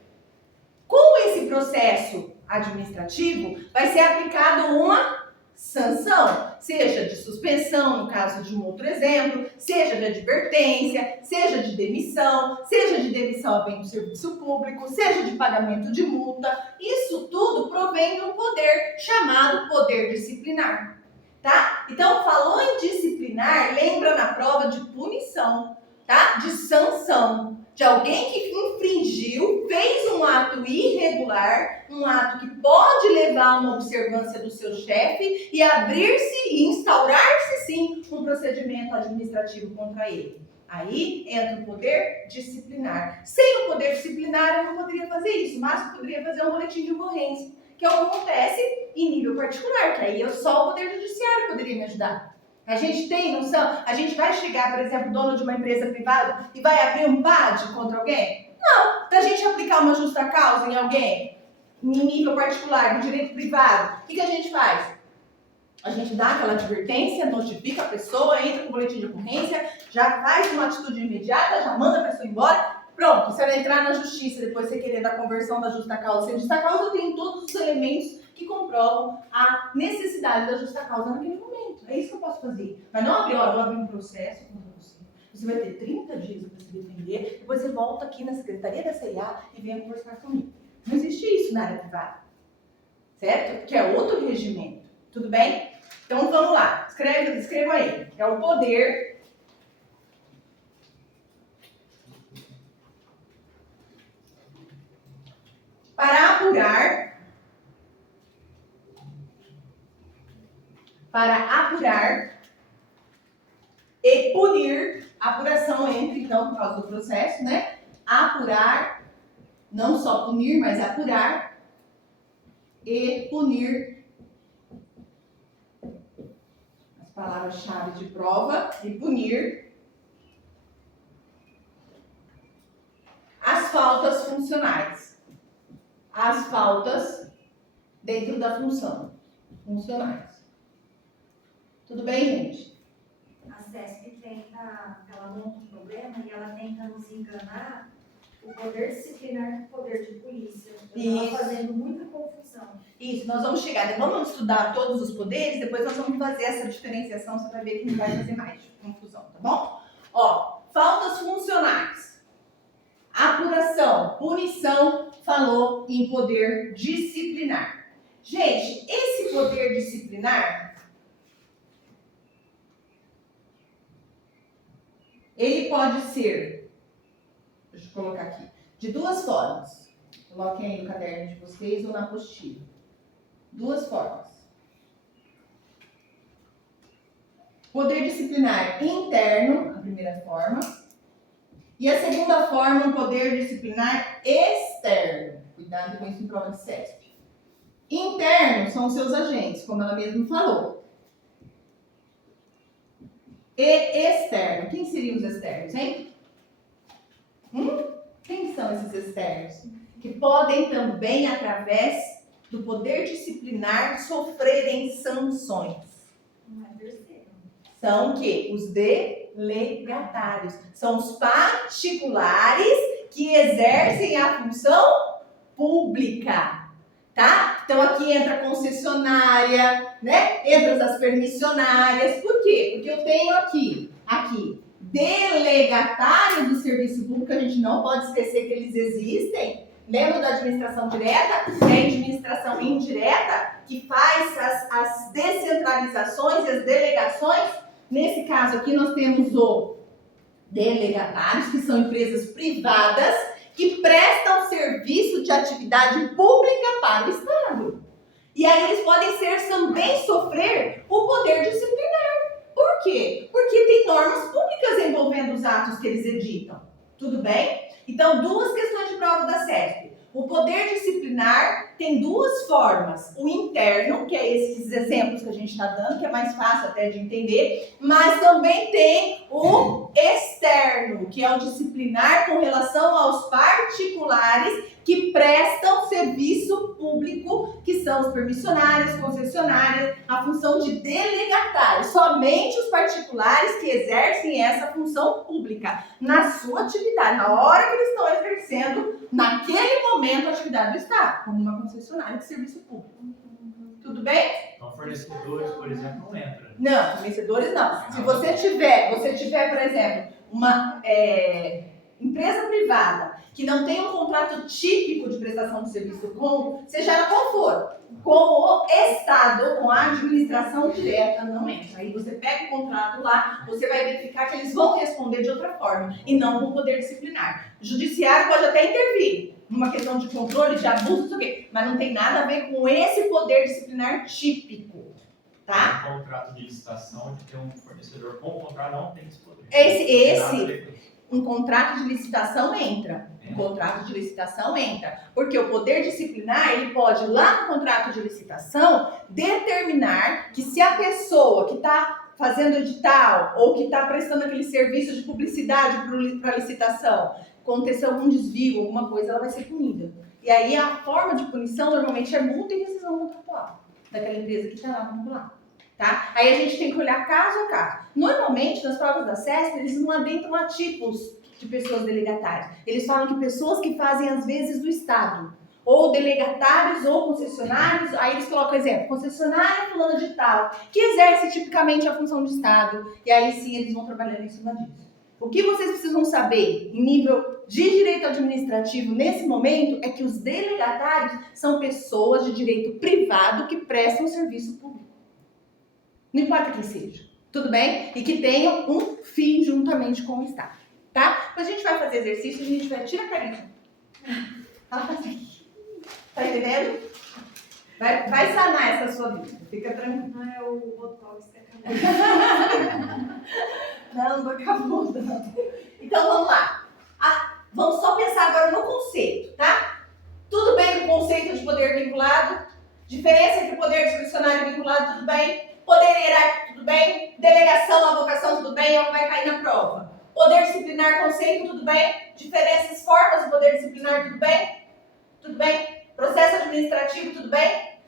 Com esse processo administrativo, vai ser aplicado uma sanção, seja de suspensão, no caso de um outro exemplo, seja de advertência, seja de demissão a bem do serviço público, seja de pagamento de multa. Isso tudo provém de um poder chamado poder disciplinar, tá? Então, falou em disciplinar, lembra na prova de punição, tá? De sanção, de alguém que infringiu, fez um ato irregular, um ato que pode levar a uma observância do seu chefe e abrir-se e instaurar-se, sim, um procedimento administrativo contra ele. Aí entra o poder disciplinar. Sem o poder disciplinar, eu não poderia fazer isso, mas poderia fazer um boletim de ocorrência, que é o que acontece em nível particular, que aí só o poder judiciário poderia me ajudar. A gente tem noção? A gente vai chegar, por exemplo, dono de uma empresa privada e vai abrir um PAD contra alguém? Não. Para a gente aplicar uma justa causa em alguém, em nível particular, no direito privado, o que a gente faz? A gente dá aquela advertência, notifica a pessoa, entra com o boletim de ocorrência, já faz uma atitude imediata, já manda a pessoa embora. Pronto, você vai entrar na justiça, depois você querer da conversão da justa causa. Sem justa causa, tem todos os elementos que comprovam a necessidade da justa causa naquele momento. É isso que eu posso fazer. Mas não abrir, vou abrir um processo contra você. Você vai ter 30 dias para se defender, depois você volta aqui na Secretaria da CIA e vem conversar comigo. Não existe isso na área privada. Certo? Que é outro regimento. Tudo bem? Então vamos lá. Escreva aí. É o poder para apurar e punir, apuração entra então por causa do processo, né? Apurar, não só punir, mas apurar e punir, as palavras-chave de prova, e punir as faltas funcionais. As faltas dentro da função, funcionais. Tudo bem, gente? A CESP ela monta um problema e ela tenta nos enganar o poder disciplinar com o poder de polícia. Eu estava fazendo muita confusão. Isso, nós vamos chegar, vamos estudar todos os poderes, depois nós vamos fazer essa diferenciação, você vai ver que não vai fazer mais confusão, tá bom? Ó, faltas funcionais. Apuração, punição, falou em poder disciplinar. Gente, esse poder disciplinar, ele pode ser, deixa eu colocar aqui, de duas formas. Coloquem aí no caderno de vocês ou na apostila. Duas formas. Poder disciplinar interno, a primeira forma. E a segunda forma, um poder disciplinar externo. Cuidado com isso em prova de CESP. Interno são os seus agentes, como ela mesma falou. E externo. Quem seriam os externos, hein? Quem são esses externos? Que podem também, através do poder disciplinar, sofrerem sanções. Não é terceiro. São o quê? Os delegatários. São os particulares que exercem a função pública, tá? Então aqui entra a concessionária, né? Entra as permissionárias. Por quê? Porque eu tenho aqui, delegatários do serviço público, a gente não pode esquecer que eles existem. Lembra da administração direta? Tem administração indireta, que faz as descentralizações e as delegações. Nesse caso aqui nós temos o delegatários, que são empresas privadas que prestam serviço de atividade pública para o Estado. E aí eles podem também sofrer o poder disciplinar. Por quê? Porque tem normas públicas envolvendo os atos que eles editam. Tudo bem? Então, duas questões de prova da CESP. O poder disciplinar tem duas formas. O interno, que é esses exemplos que a gente está dando, que é mais fácil até de entender, mas também tem o externo, que é o disciplinar com relação aos particulares que prestam serviço público, que são os permissionários, concessionárias, a função de delegatário. Somente os particulares que exercem essa função pública na sua atividade, na hora que eles estão exercendo, naquele momento, a atividade do Estado, como uma concessionária de serviço público. Tudo bem? Então, fornecedores, por exemplo, não entra. Não, fornecedores não. Se você tiver, por exemplo, uma empresa privada que não tem um contrato típico de prestação de serviço com, seja ela qual for, com o Estado, com a administração direta, não entra. Aí você pega o contrato lá, você vai verificar que eles vão responder de outra forma e não com o poder disciplinar. O judiciário pode até intervir numa questão de controle, de abuso, não sei o quê, mas não tem nada a ver com esse poder disciplinar típico, tá? Um contrato de licitação de ter um fornecedor com contrato não tem esse poder. Um contrato de licitação entra. Um contrato de licitação entra. Porque o poder disciplinar, ele pode, lá no contrato de licitação, determinar que se a pessoa que está fazendo edital ou que está prestando aquele serviço de publicidade para licitação, aconteceu algum desvio, alguma coisa, ela vai ser punida. E aí a forma de punição normalmente é multa e rescisão contratual daquela empresa que está lá, vamos lá. Tá? Aí a gente tem que olhar caso a caso. Normalmente, nas provas da CESP, eles não adentram a tipos de pessoas delegatárias. Eles falam que pessoas que fazem, às vezes, do Estado. Ou delegatários ou concessionários. Aí eles colocam exemplo, concessionária fulano de tal, que exerce tipicamente a função de Estado. E aí sim, eles vão trabalhando em cima disso. O que vocês precisam saber, em nível de direito administrativo, nesse momento, é que os delegatários são pessoas de direito privado que prestam serviço público. Não importa quem seja, tudo bem? E que tenham um fim juntamente com o Estado, tá? Depois a gente vai fazer exercício, a gente vai tirar a carinha. Tá entendendo? Vai sanar essa sua vida, fica tranquilo. Não é o botox que acabou. Não acabou, não. Então vamos lá. Vamos só pensar agora no conceito, tá? Tudo bem com o conceito de poder vinculado? Diferença entre poder discricionário e vinculado, tudo bem? Poder hierárquico, tudo bem? Delegação, avocação, tudo bem? É o que vai cair na prova. Poder disciplinar, conceito, tudo bem? Diferenças, formas do poder disciplinar, tudo bem? Tudo bem? Processo administrativo, tudo bem?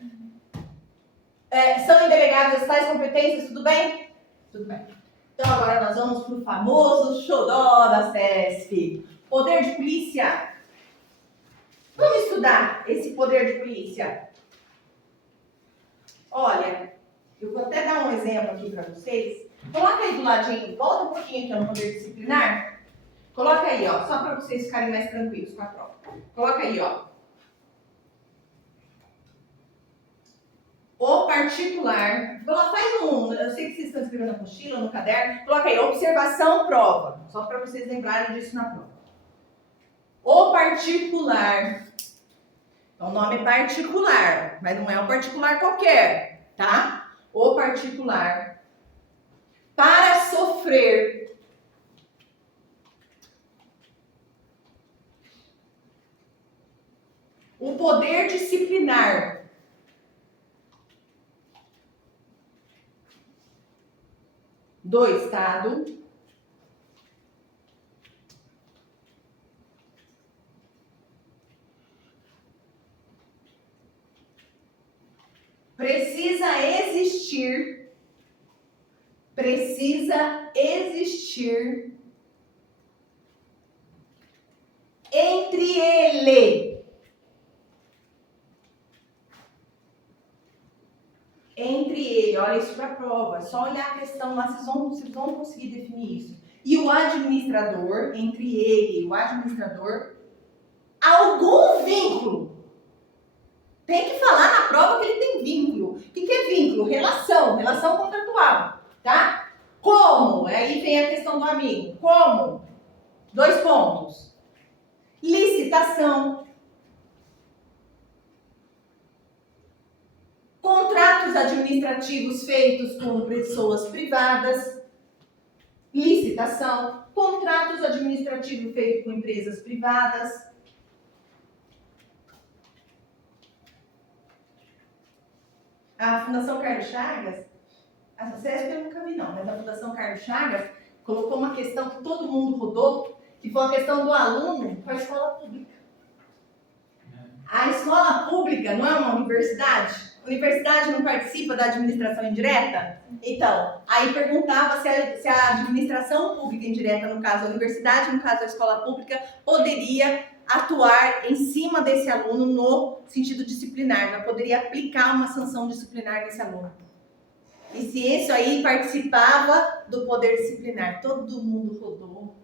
São indelegáveis tais competências, tudo bem? Tudo bem. Então agora nós vamos para o famoso xodó da CESP. Poder de polícia. Vamos estudar esse poder de polícia. Olha, eu vou até dar um exemplo aqui para vocês. Coloca aí do ladinho, volta um pouquinho aqui no poder disciplinar. Coloca aí, ó, só para vocês ficarem mais tranquilos com a prova. Coloca aí, ó. O particular. Faz eu sei que vocês estão escrevendo na apostila, no caderno. Coloca aí, observação, prova. Só para vocês lembrarem disso na prova. O particular. Então, o nome é particular, mas não é um particular qualquer, tá? O particular. Para sofrer o poder disciplinar do Estado precisa existir entre ele. Olha isso para a prova. Só olhar a questão lá, vocês vão conseguir definir isso. E o administrador, entre ele e o administrador, algum vínculo. Tem que falar na prova que ele tem vínculo. O que é vínculo? Relação contratual, tá? Como? Aí vem a questão do amigo. Como? 2 pontos. Licitação. Contratos administrativos feitos com pessoas privadas. Licitação. Contratos administrativos feitos com empresas privadas. A Fundação Carlos Chagas, a CESP eu nunca vi não, mas a Fundação Carlos Chagas colocou uma questão que todo mundo rodou, que foi a questão do aluno com a escola pública. A escola pública não é uma universidade? A universidade não participa da administração indireta? Então, aí perguntava se a administração pública indireta, no caso a universidade, no caso a escola pública, poderia atuar em cima desse aluno no sentido disciplinar, ela poderia aplicar uma sanção disciplinar nesse aluno. E se isso aí participava do poder disciplinar, todo mundo rodou.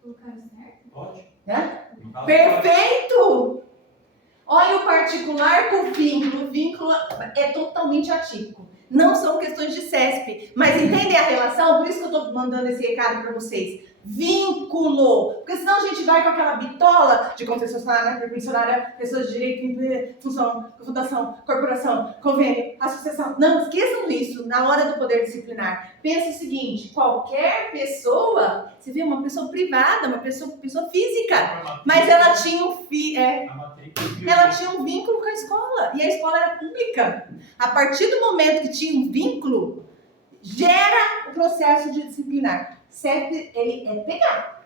Colocaram certo? Pode. Né? Pode. Perfeito! Olha o particular com o vínculo. O vínculo é totalmente atípico. Não são questões de CESP, mas entendem a relação? Por isso que eu estou mandando esse recado para vocês. Vínculo! Porque senão a gente vai com aquela bitola de concessionária, permissionária, pessoas de direito, fundação, corporação, convênio, associação. Não, esqueçam isso na hora do poder disciplinar. Pensa o seguinte, qualquer pessoa, você vê uma pessoa privada, uma pessoa física, mas ela tinha um vínculo com a escola, e a escola era pública. A partir do momento que tinha um vínculo, gera o processo de disciplinar. CEP, ele é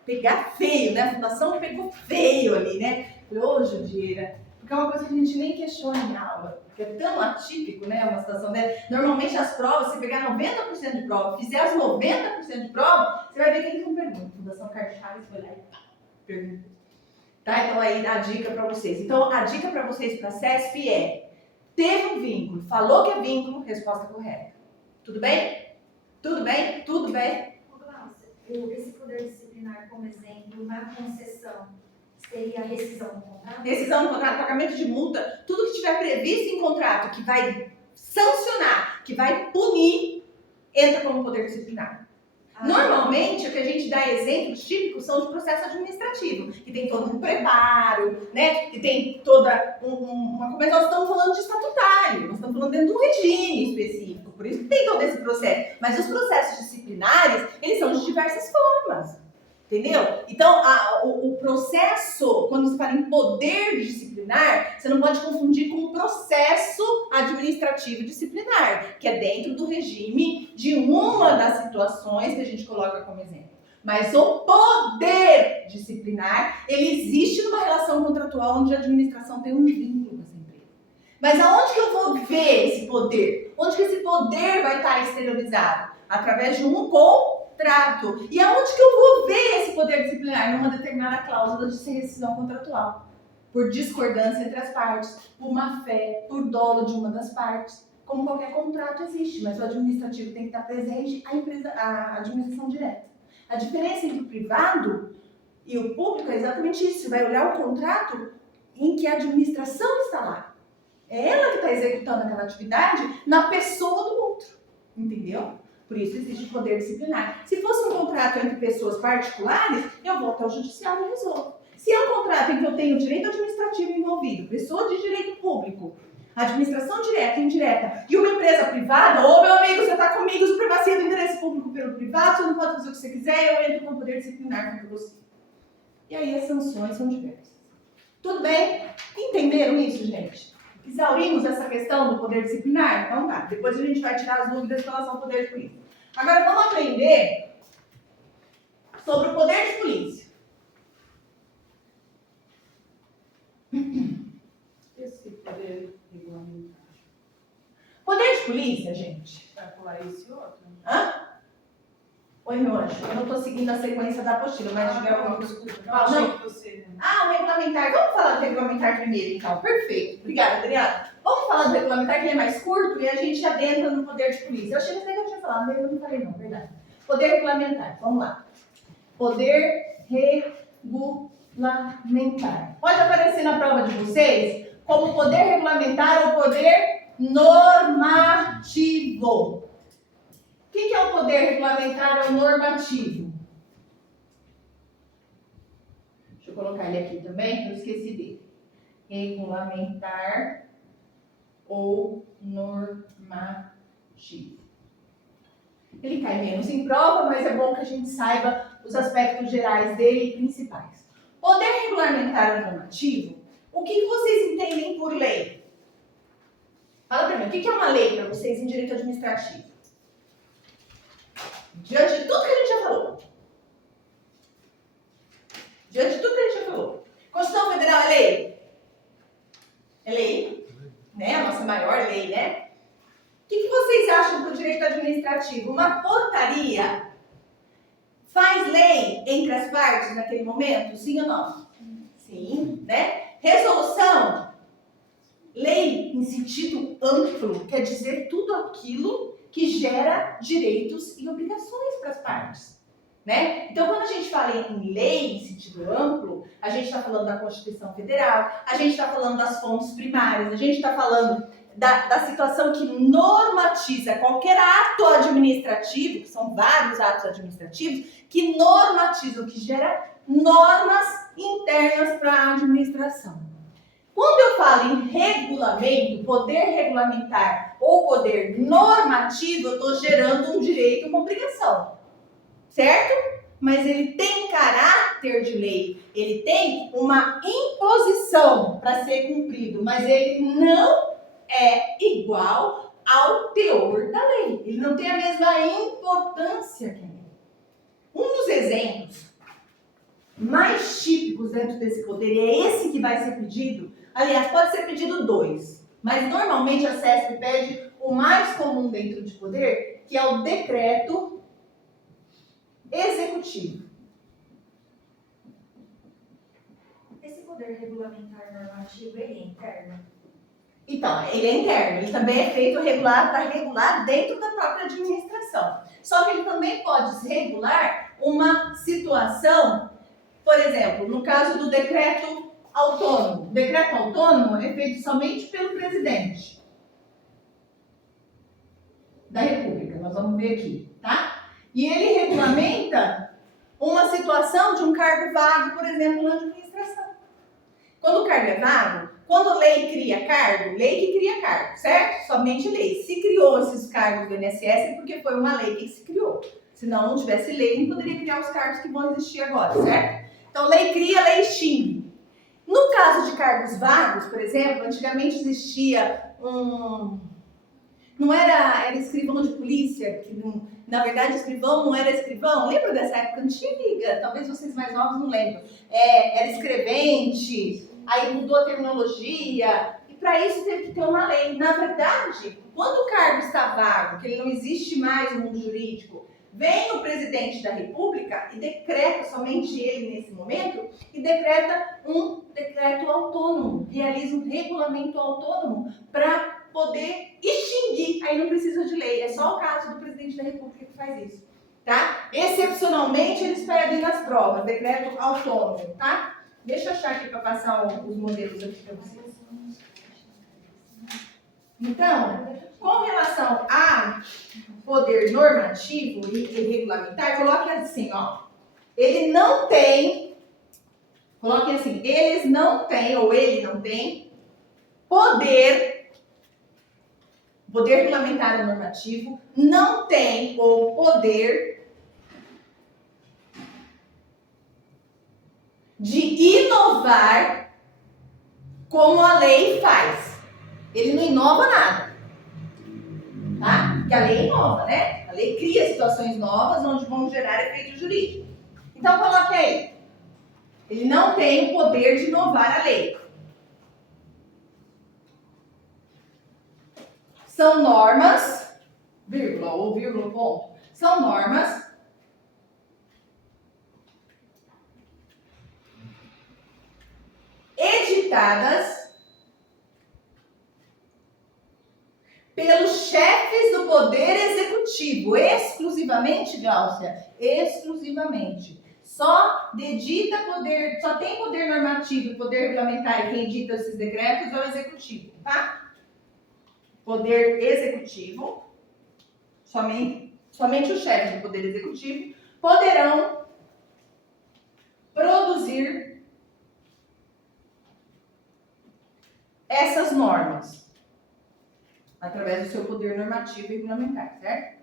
pegar feio, né? A fundação pegou feio ali, né? Falei, ô, Judira, porque é uma coisa que a gente nem questiona em aula, porque é tão atípico, né? Uma situação dessa. Normalmente as provas, se pegar 90% de prova, fizer as 90% de prova, você vai ver que eles não perguntam. Fundação Carlos Chaves foi lá e perguntou. Tá? Então aí a dica para vocês. Então a dica para vocês para a CESP é: teve um vínculo, falou que é vínculo, resposta correta. Tudo bem? Tudo bem? Tudo bem? Esse poder disciplinar, como exemplo, na concessão, seria a rescisão do contrato? Rescisão do contrato, pagamento de multa, tudo que estiver previsto em contrato, que vai sancionar, que vai punir, entra como poder disciplinar. Normalmente, o que a gente dá exemplos típicos são de processo administrativo, que tem todo um preparo, né? Que tem toda uma... Mas nós estamos falando de estatutário, nós estamos falando dentro de um regime específico, por isso que tem todo esse processo. Mas os processos disciplinares, eles são de diversas formas, entendeu? Então, o processo, quando você fala em poder disciplinar, você não pode confundir com o processo administrativo disciplinar, que é dentro do regime de uma das situações que a gente coloca como exemplo. Mas o poder disciplinar, ele existe numa relação contratual onde a administração tem um vínculo com essa empresa. Mas aonde que eu vou ver esse poder? Onde que esse poder vai estar exteriorizado? Através de um contrato. E aonde que eu vou ver esse poder disciplinar? Numa determinada cláusula de rescisão contratual. Por discordância entre as partes, por má fé, por dolo de uma das partes. Como qualquer contrato existe, mas o administrativo tem que estar presente, a administração direta. A diferença entre o privado e o público é exatamente isso. Você vai olhar o contrato em que a administração está lá. É ela que está executando aquela atividade na pessoa do outro. Entendeu? Por isso existe poder disciplinar. Se fosse um contrato entre pessoas particulares, eu vou até o judiciário e resolvo. Se é um contrato em que eu tenho direito administrativo envolvido, pessoa de direito público, administração direta e indireta, e uma empresa privada, ô meu amigo, você está comigo, supremacia do interesse público pelo privado, você não pode fazer o que você quiser, eu entro com o poder disciplinar contra você. E aí as sanções são diversas. Tudo bem? Entenderam isso, gente? Exaurimos essa questão do poder disciplinar? Então tá, depois a gente vai tirar as dúvidas em relação ao poder de polícia. Agora vamos aprender sobre o poder de polícia. Esse poder regulamentar. Poder de polícia, gente. Vai pular esse outro? Hã? Oi, meu anjo, eu não estou seguindo a sequência da apostila, mas tiver alguma Desculpa, eu Ah, achei não. que você... o regulamentar. Vamos falar do regulamentar primeiro, então. Perfeito. Obrigada, Adriana. Vamos falar do regulamentar, que ele é mais curto, e a gente adentra no poder de polícia. Eu achei que eu tinha falado, mas eu não falei não, verdade. Poder regulamentar, vamos lá. Poder regulamentar. Pode aparecer na prova de vocês como poder regulamentar ou poder normativo. O que é o poder regulamentar ou normativo? Deixa eu colocar ele aqui também, que eu esqueci dele. Regulamentar ou normativo. Ele cai menos em prova, mas é bom que a gente saiba os aspectos gerais dele e principais. Poder regulamentar ou normativo, o que vocês entendem por lei? Fala pra mim, o que é uma lei para vocês em direito administrativo? Diante de tudo que a gente já falou. Diante de tudo que a gente já falou. Constituição Federal é lei? É lei. Né? A nossa maior lei, né? O que vocês acham do direito administrativo? Uma portaria faz lei entre as partes naquele momento? Sim ou não? Sim, né? Resolução. Lei em sentido amplo quer dizer tudo aquilo que gera direitos e obrigações para as partes, né? Então, quando a gente fala em lei em sentido amplo, a gente está falando da Constituição Federal, a gente está falando das fontes primárias, a gente está falando da situação que normatiza qualquer ato administrativo, que são vários atos administrativos, que normatizam, que gera normas internas para a administração. Quando eu falo em regulamento, poder regulamentar ou poder normativo, eu estou gerando um direito e uma obrigação, certo? Mas ele tem caráter de lei, ele tem uma imposição para ser cumprido, mas ele não é igual ao teor da lei. Ele não tem a mesma importância que a lei. Um dos exemplos mais típicos dentro desse poder, e é esse que vai ser pedido, aliás, pode ser pedido 2, mas normalmente a CESP pede o mais comum dentro de poder, que é o decreto executivo. Esse poder regulamentar normativo, ele é interno? Então, ele é interno, ele também é feito para regular dentro da própria administração. Só que ele também pode regular uma situação, por exemplo, no caso do decreto autônomo. O decreto autônomo é feito somente pelo presidente da República, nós vamos ver aqui, tá? E ele regulamenta uma situação de um cargo vago, por exemplo, na administração. Quando o cargo é vago, quando a lei cria cargo, lei que cria cargo, certo? Somente lei. Se criou esses cargos do INSS é porque foi uma lei que se criou. Se não tivesse lei, não poderia criar os cargos que vão existir agora, certo? Então, lei cria, lei extingue. No caso de cargos vagos, por exemplo, antigamente existia não era escrivão de polícia, que na verdade escrivão não era escrivão. Lembra dessa época antiga? Talvez vocês mais novos não lembram. Era escrevente, aí mudou a terminologia, e para isso teve que ter uma lei. Na verdade, quando o cargo está vago, que ele não existe mais no mundo jurídico, vem o presidente da República e decreta, somente ele nesse momento, e decreta um decreto autônomo, realiza um regulamento autônomo para poder extinguir. Aí não precisa de lei, é só o caso do presidente da República que faz isso, tá? Excepcionalmente, eles pedem nas provas, decreto autônomo, tá? Deixa eu achar aqui para passar os modelos aqui para vocês. Então, com relação a poder normativo e regulamentar, coloque assim, ó. Ele não tem, coloque assim, eles não têm, ou ele não tem, poder regulamentar ou normativo, não tem o poder de inovar como a lei faz. Ele não inova nada, tá? Porque a lei inova, né? A lei cria situações novas onde vão gerar efeito jurídico. Então, coloque aí. Ele não tem o poder de inovar a lei. São normas, vírgula ou vírgula ponto, são normas editadas pelos chefes do Poder Executivo, exclusivamente, Gláucia, exclusivamente. Só tem poder normativo e poder regulamentar, e quem edita esses decretos é o Executivo, tá? Poder Executivo, somente os chefes do Poder Executivo poderão produzir essas normas através do seu poder normativo e regulamentar, certo?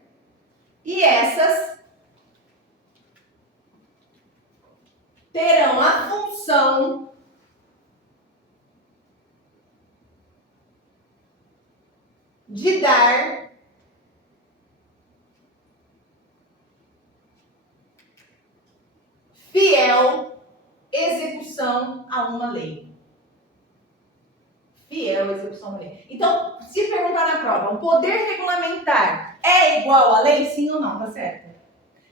E essas terão a função de dar fiel execução a uma lei. Fiel execução da lei. Então, se perguntar na prova, o poder regulamentar é igual à lei? Sim ou não? Tá certo?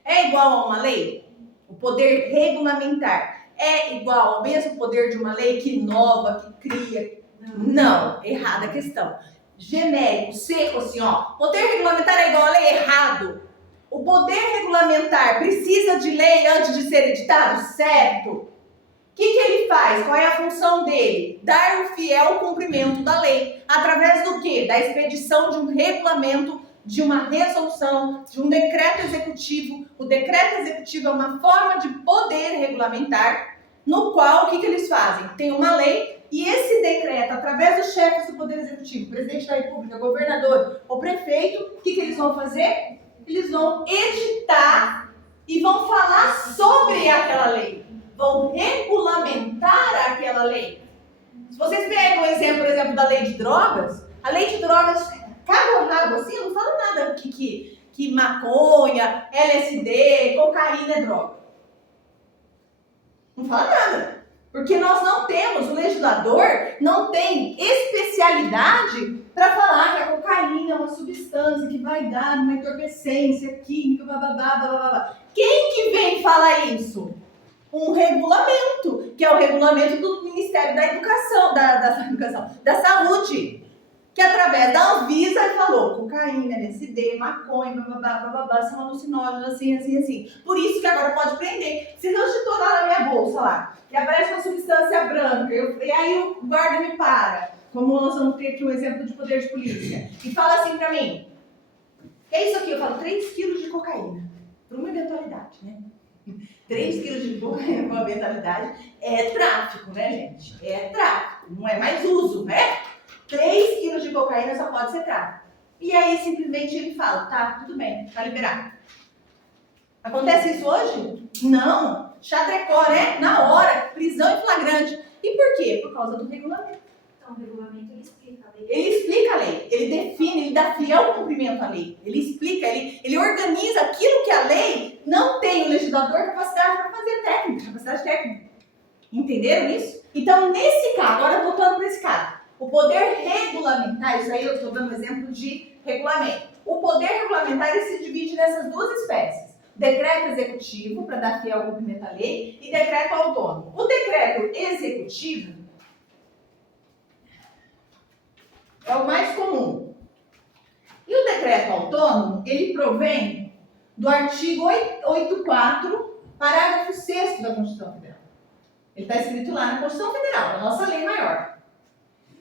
É igual a uma lei? O poder regulamentar é igual ao mesmo poder de uma lei que inova, que cria? Não, errada a questão. Genérico, seco assim, ó. Poder regulamentar é igual a lei? Errado. O poder regulamentar precisa de lei antes de ser editado? Certo. O que ele faz? Qual é a função dele? Dar o fiel cumprimento da lei. Através do quê? Da expedição de um regulamento, de uma resolução, de um decreto executivo. O decreto executivo é uma forma de poder regulamentar, no qual, o que eles fazem? Tem uma lei e esse decreto, através dos chefes do Poder Executivo, presidente da República, governador ou prefeito, o que eles vão fazer? Eles vão editar e vão falar sobre aquela lei. Vão regulamentar aquela lei. Se vocês pegam o exemplo, por exemplo, da lei de drogas, a lei de drogas cabo rabo assim, eu não falo nada que maconha, LSD, cocaína é droga. Não fala nada. Porque nós não temos, o legislador não tem especialidade para falar que a cocaína é uma substância que vai dar uma entorpecência química, blá. Quem que vem falar isso? Um regulamento, que é o regulamento do Ministério da Educação, da Saúde, que através da Anvisa falou cocaína, LSD, maconha, blá, são alucinógenos, assim. Por isso que agora pode prender. Se não estou lá na minha bolsa lá, e aparece uma substância branca, e aí o guarda me para, como nós vamos ter aqui um exemplo de poder de polícia, e fala assim pra mim, que é isso aqui? Eu falo 3 quilos de cocaína, por uma eventualidade, né? 3 quilos de cocaína por uma eventualidade é tráfico, né, gente? É tráfico, não é mais uso, né? 3 quilos de cocaína só pode ser tráfico. E aí, simplesmente, ele fala, tá, tudo bem, tá liberado. Acontece isso hoje? Não. Chadrecó, né? Na hora, prisão em flagrante. E por quê? Por causa do regulamento. Então, o regulamento ele explica a lei. Ele explica a lei, ele define, ele dá fiel cumprimento à lei. Ele explica, ele organiza aquilo que a lei não tem o legislador capacidade para fazer capacidade técnica. Entenderam isso? Então, nesse caso, agora voltando para esse caso, o poder regulamentar, isso aí eu estou dando um exemplo de regulamento. O poder regulamentar ele se divide nessas duas espécies. Decreto executivo, para dar fiel cumprimento à lei, e decreto autônomo. O decreto executivo é o mais comum. E o decreto autônomo, ele provém do artigo 84, parágrafo 6º da Constituição Federal. Ele está escrito lá na Constituição Federal, a nossa lei maior.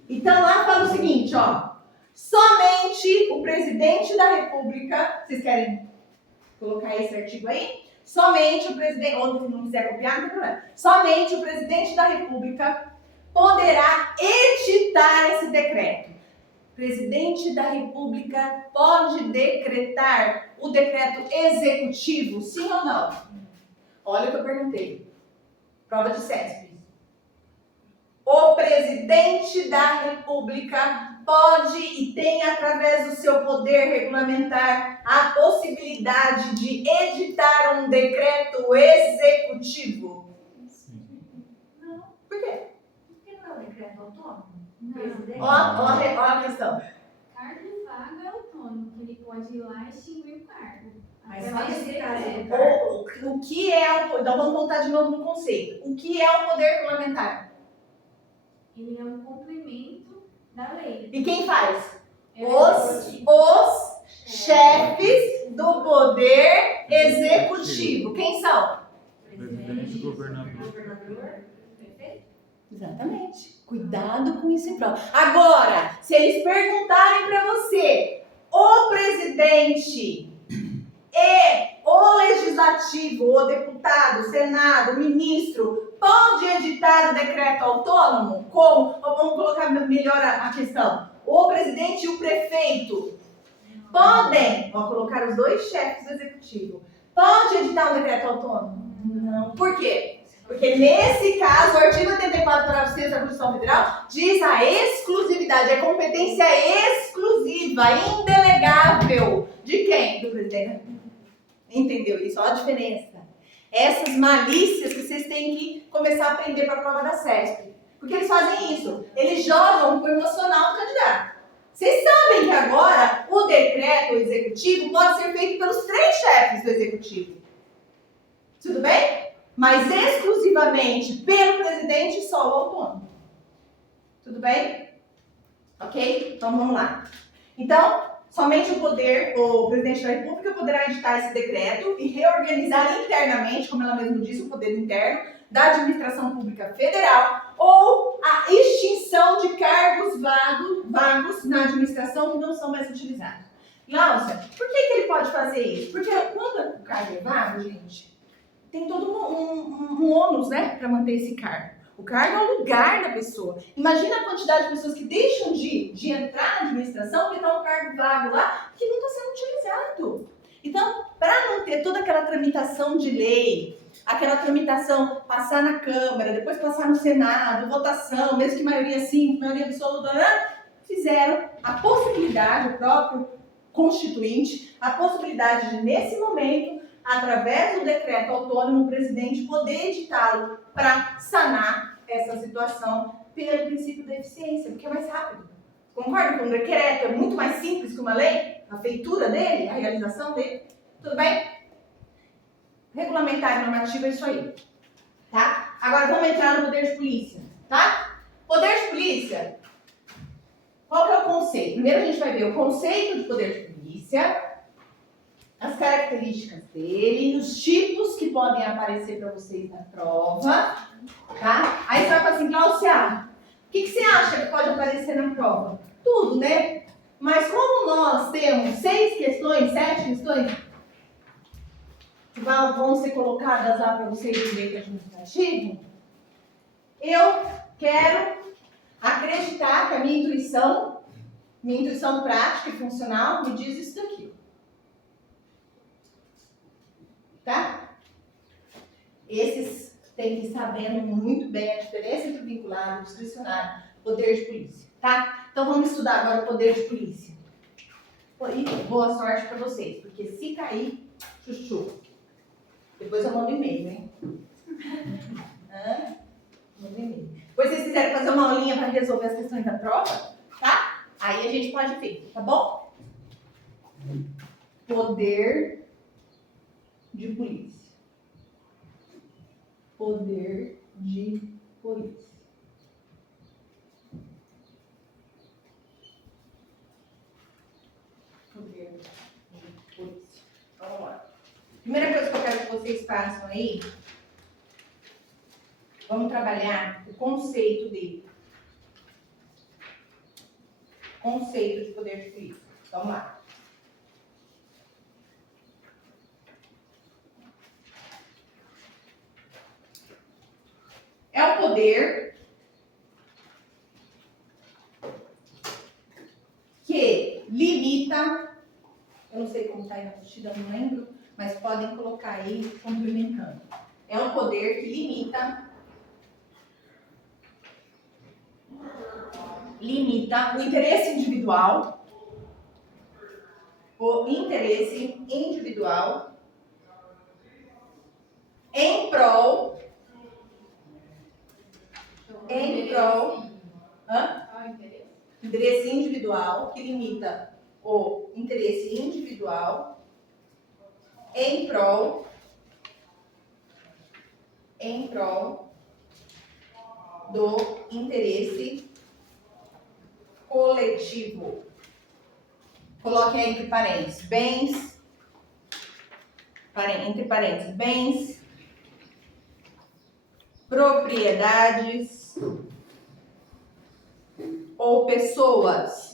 Então lá fala o seguinte, ó. Somente o presidente da República, vocês querem colocar esse artigo aí? Somente o presidente, ou se não quiser copiar, não tem problema. Somente o presidente da República poderá editar esse decreto. O presidente da República pode decretar o decreto executivo, sim ou não? Olha o que eu perguntei. Prova de CESP. O presidente da República pode e tem, através do seu poder regulamentar, a possibilidade de editar um decreto executivo. Não. Por quê? Porque não é um decreto autônomo? Não. Presidente. Ó a questão. Cargo vago é autônomo, que ele pode ir lá e extinguir o cargo. Mas Através só nesse de caso decreto. do cargo. O que é o... Então vamos voltar de novo no conceito. O que é o poder regulamentar? Ele é um complemento da lei. E quem faz? É Os chefes do poder executivo. Quem são? Presidente, governador. Governador, prefeito. Exatamente. Cuidado com isso em prova. Agora, se eles perguntarem para você, o presidente e o legislativo, o deputado, o senado, o ministro, pode editar o decreto autônomo? Como? Vamos colocar melhor a questão. O presidente e o prefeito podem, vou colocar os dois chefes do executivo, pode editar um decreto autônomo? Não. Por quê? Porque nesse caso, o artigo 84, parágrafo 6 da Constituição Federal diz a exclusividade, a competência exclusiva, indelegável. De quem? Do presidente da República. Entendeu isso? Olha a diferença. Essas malícias que vocês têm que começar a aprender para a prova da CESP. Porque eles fazem isso. Eles jogam o emocional do candidato. Vocês sabem que agora o decreto executivo pode ser feito pelos 3 chefes do executivo. Tudo bem? Mas exclusivamente pelo presidente e só o autônomo. Tudo bem? Ok? Então vamos lá. Então, somente o presidente da República poderá editar esse decreto e reorganizar internamente, como ela mesmo disse, o poder interno da administração pública federal ou a extinção de cargos vagos na administração que não são mais utilizados. Láucia, por que ele pode fazer isso? Porque quando o cargo é vago, gente, tem todo um ônus, né, para manter esse cargo. O cargo é o lugar da pessoa. Imagina a quantidade de pessoas que deixam de entrar na administração porque está um cargo vago lá que não está sendo utilizado. Então, para não ter toda aquela tramitação de lei, aquela tramitação, passar na Câmara, depois passar no Senado, votação, mesmo que maioria simples, maioria absoluta, fizeram a possibilidade, o próprio constituinte, a possibilidade de, nesse momento, através do decreto autônomo, o presidente poder editá-lo para sanar essa situação pelo princípio da eficiência, porque é mais rápido. Concorda que um decreto é muito mais simples que uma lei? A feitura dele, a realização dele? Tudo bem? Regulamentar e normativo é isso aí. Tá? Agora vamos entrar no poder de polícia. Tá? Poder de polícia. Qual que é o conceito? Primeiro a gente vai ver o conceito de poder de polícia, as características dele, os tipos que podem aparecer para vocês na prova, tá? Aí você vai falar assim, Glaucia, o que você acha que pode aparecer na prova? Tudo, né? Mas como nós temos 6 questões, 7 questões, que vão ser colocadas lá para vocês no direito administrativo, eu quero acreditar que a minha intuição prática e funcional me diz isso daqui. Tá? Esses têm que ir sabendo muito bem a diferença entre o vinculado, o discricionário, poder de polícia, tá? Então vamos estudar agora o poder de polícia. E boa sorte para vocês, porque se cair, chuchu. Depois eu mando e-mail, hein? Mando e-mail. Depois se vocês quiserem fazer uma aulinha para resolver as questões da prova, tá? Aí a gente pode ver, tá bom? Poder de polícia. Poder de polícia. Poder de polícia. Vamos lá. Primeira coisa que eu quero que vocês façam aí, vamos trabalhar o conceito dele. Conceito de poder de polícia. Vamos lá. É o poder que limita, eu não sei como está aí na apostila, não lembro, mas podem colocar aí complementando. É um poder que limita o interesse individual, em prol interesse individual, que limita o interesse individual em prol do interesse coletivo. Coloque aí entre parênteses, bens, propriedades ou pessoas.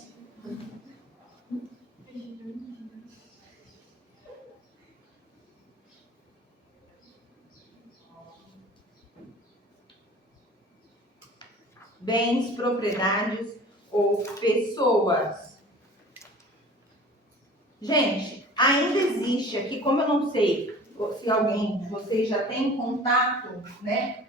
Bens, propriedades ou pessoas. Gente, ainda existe aqui, como eu não sei se alguém de vocês já tem contato, né,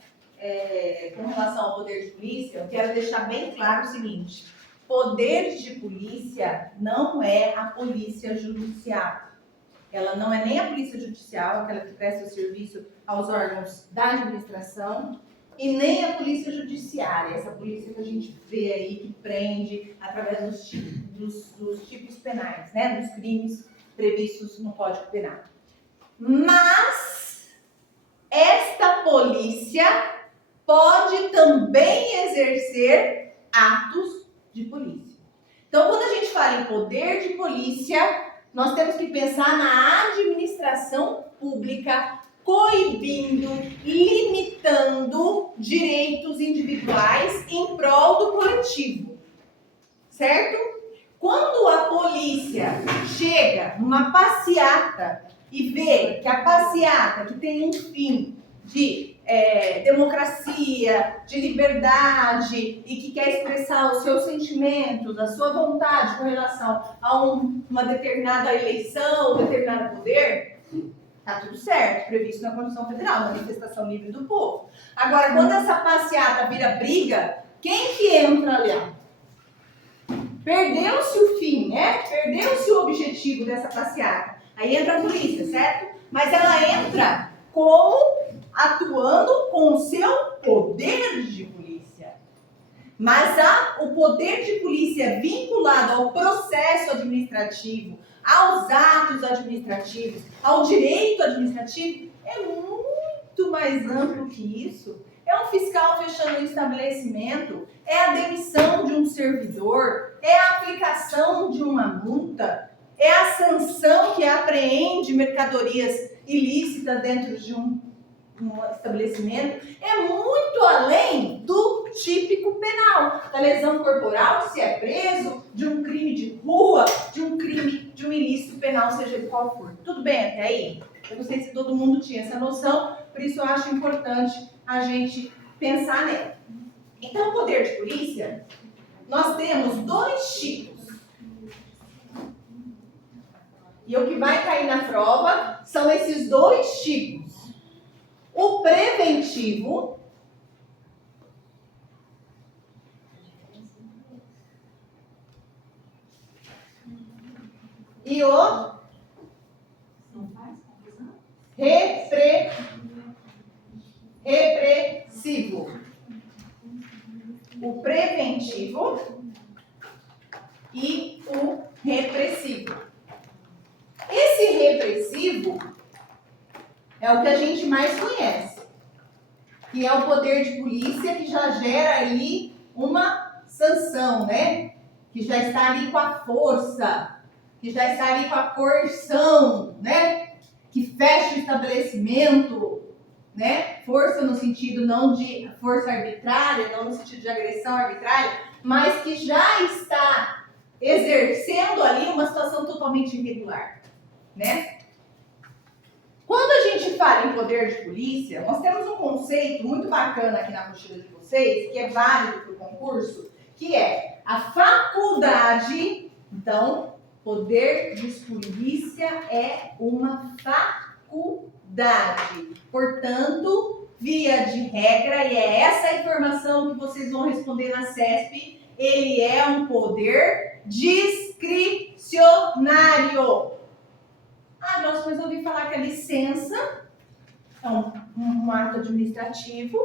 com relação ao poder de polícia, eu quero deixar bem claro o seguinte: poder de polícia não é a polícia judicial. Ela não é nem a polícia judicial, aquela que presta o serviço aos órgãos da administração, e nem a polícia judiciária, essa polícia que a gente vê aí, que prende através dos tipos penais, né, dos crimes previstos no Código Penal. Mas esta polícia pode também exercer atos de polícia. Então, quando a gente fala em poder de polícia, nós temos que pensar na administração pública, coibindo, limitando direitos individuais em prol do coletivo, certo? Quando a polícia chega numa passeata e vê que a passeata, que tem um fim de democracia, de liberdade e que quer expressar os seus sentimentos, a sua vontade com relação a uma determinada eleição, um determinado poder, tá tudo certo, previsto na Constituição Federal, manifestação livre do povo. Agora, quando essa passeata vira briga, quem que entra ali? Perdeu-se o fim, né? Perdeu-se o objetivo dessa passeata. Aí entra a polícia, certo? Mas ela entra atuando com o seu poder de polícia. Mas o poder de polícia vinculado ao processo administrativo, aos atos administrativos, ao direito administrativo, é muito mais amplo que isso. É um fiscal fechando um estabelecimento, é a demissão de um servidor, é a aplicação de uma multa, é a sanção que apreende mercadorias ilícitas dentro de um estabelecimento. É muito além do típico penal, da lesão corporal, se é preso, de um crime de rua, de um ilícito penal, seja ele qual for. Tudo bem até aí? Eu não sei se todo mundo tinha essa noção, por isso eu acho importante a gente pensar nela. Então, o poder de polícia, nós temos 2 tipos. E o que vai cair na prova são esses 2 tipos. O preventivo e o repressivo. O preventivo e o repressivo. Esse repressivo é o que a gente mais conhece, que é o poder de polícia que já gera ali uma sanção, né? Que já está ali com a força, que já está ali com a coerção, né? Que fecha o estabelecimento, né? Força no sentido não de força arbitrária, não no sentido de agressão arbitrária, mas que já está exercendo ali uma situação totalmente irregular, né? Quando a gente fala em poder de polícia, nós temos um conceito muito bacana aqui na apostila de vocês, que é válido para o concurso, que é a faculdade. Então, poder de polícia é uma faculdade. Portanto, via de regra, e é essa informação que vocês vão responder na CESP, ele é um poder discricionário. Ah, nossa, mas eu ouvi falar que a licença é um ato administrativo,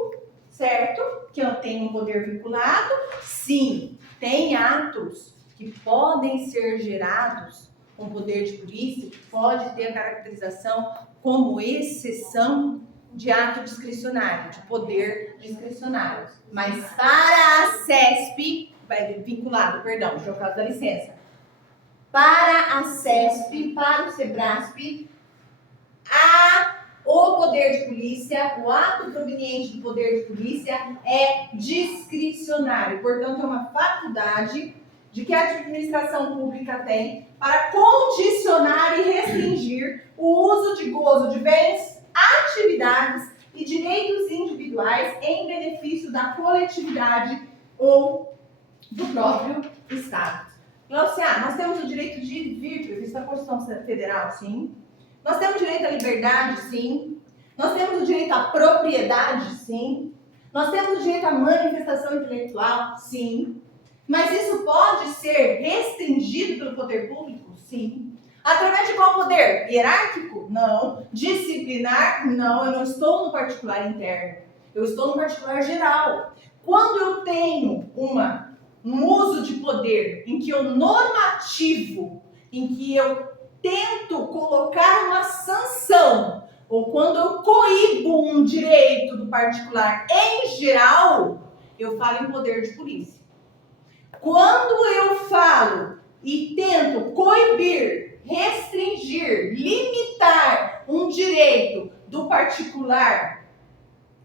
certo? Que eu tenho um poder vinculado. Sim, tem atos que podem ser gerados com poder de polícia, que pode ter a caracterização como exceção de ato discricionário, de poder discricionário. Mas para a CESP, vinculado, perdão, por causa da licença. Para a CESP, para o SEBRASP, o poder de polícia, o ato proveniente do poder de polícia é discricionário. Portanto, é uma faculdade de que a administração pública tem para condicionar e restringir o uso de gozo de bens, atividades e direitos individuais em benefício da coletividade ou do próprio Estado. Glaucia, nós temos o direito de vir, previsto na Constituição Federal, sim. Nós temos direito à liberdade, sim. Nós temos o direito à propriedade, sim. Nós temos o direito à manifestação intelectual, sim. Mas isso pode ser restringido pelo poder público? Sim. Através de qual poder? Hierárquico? Não. Disciplinar? Não. Eu não estou no particular interno. Eu estou no particular geral. Quando eu tenho um uso de poder em que eu normativo, em que eu tento colocar uma sanção, ou quando eu coíbo um direito do particular em geral, eu falo em poder de polícia. Quando eu falo e tento coibir, restringir, limitar um direito do particular,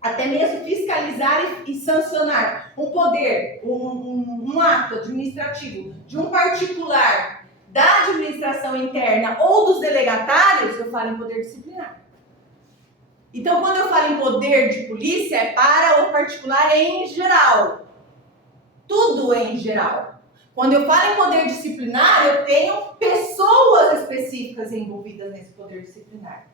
até mesmo fiscalizar e sancionar um poder, um ato administrativo de um particular da administração interna ou dos delegatários, eu falo em poder disciplinar. Então, quando eu falo em poder de polícia, é para o particular em geral. Tudo em geral. Quando eu falo em poder disciplinar, eu tenho pessoas específicas envolvidas nesse poder disciplinar.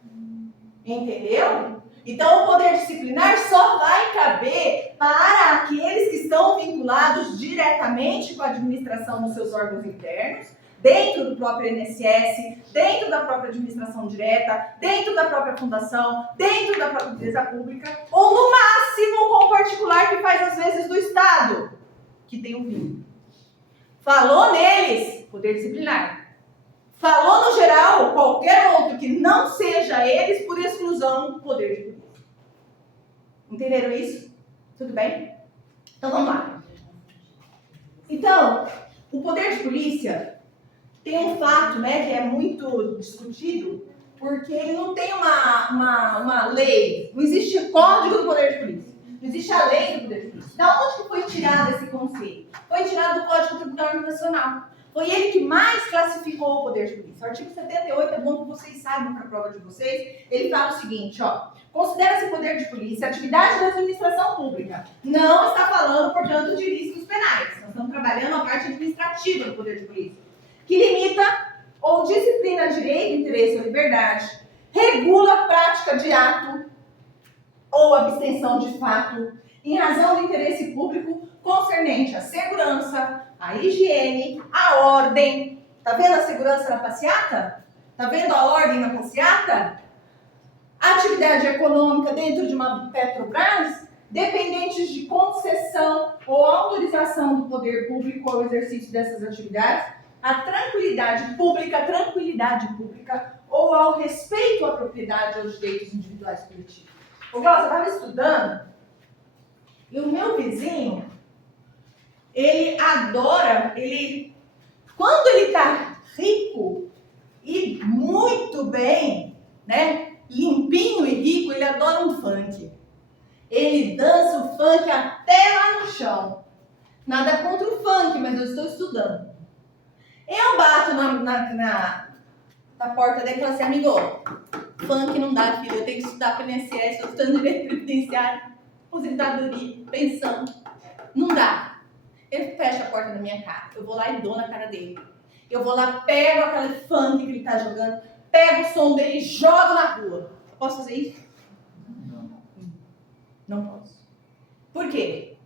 Entendeu? Então, o poder disciplinar só vai caber para aqueles que estão vinculados diretamente diretamente com a administração dos seus órgãos internos, dentro do próprio INSS, dentro da própria administração direta, dentro da própria fundação, dentro da própria empresa pública, ou no máximo com o particular que faz às vezes do Estado, que tem um vínculo. Falou neles, poder disciplinar. Falou no geral, qualquer outro que não seja eles, por exclusão, poder de polícia. Entenderam isso? Tudo bem? Então vamos lá. Então, o poder de polícia tem um fato, né, que é muito discutido, porque ele não tem uma lei, não existe código do poder de polícia, não existe a lei do poder de polícia. Da onde que foi tirado esse conceito? Foi tirado do Código Tributário Nacional. Foi ele que mais classificou o poder de polícia. O artigo 78, é bom que vocês saibam para a prova de vocês, ele fala o seguinte, ó, considera-se poder de polícia atividade da administração pública. Não está falando, portanto, de ilícitos penais. Nós estamos trabalhando a parte administrativa do poder de polícia, que limita ou disciplina direito, interesse ou liberdade, regula a prática de ato ou abstenção de fato, em razão do interesse público concernente à segurança, à higiene, à ordem. Tá vendo a segurança na passeata? Tá vendo a ordem na passeata? Atividade econômica dentro de uma Petrobras, dependentes de concessão ou autorização do poder público ao exercício dessas atividades, a tranquilidade pública ou ao respeito à propriedade ou aos direitos individuais e coletivos. Ô, Glaucia, eu estava estudando e o meu vizinho, ele adora, quando ele está rico e muito bem, né, limpinho e rico, ele adora um funk. Ele dança o funk até lá no chão. Nada contra o funk, mas eu estou estudando. Eu bato na porta dele e falo assim, amigo, funk não dá, filho, eu tenho que estudar para o INSS, eu estou no direito previdenciário, aposentadoria, pensão. Não dá. Ele fecha a porta da minha cara, eu vou lá e dou na cara dele. Eu vou lá, pego aquele funk que ele está jogando, pego o som dele e jogo na rua. Eu posso fazer isso? Não posso. Por quê?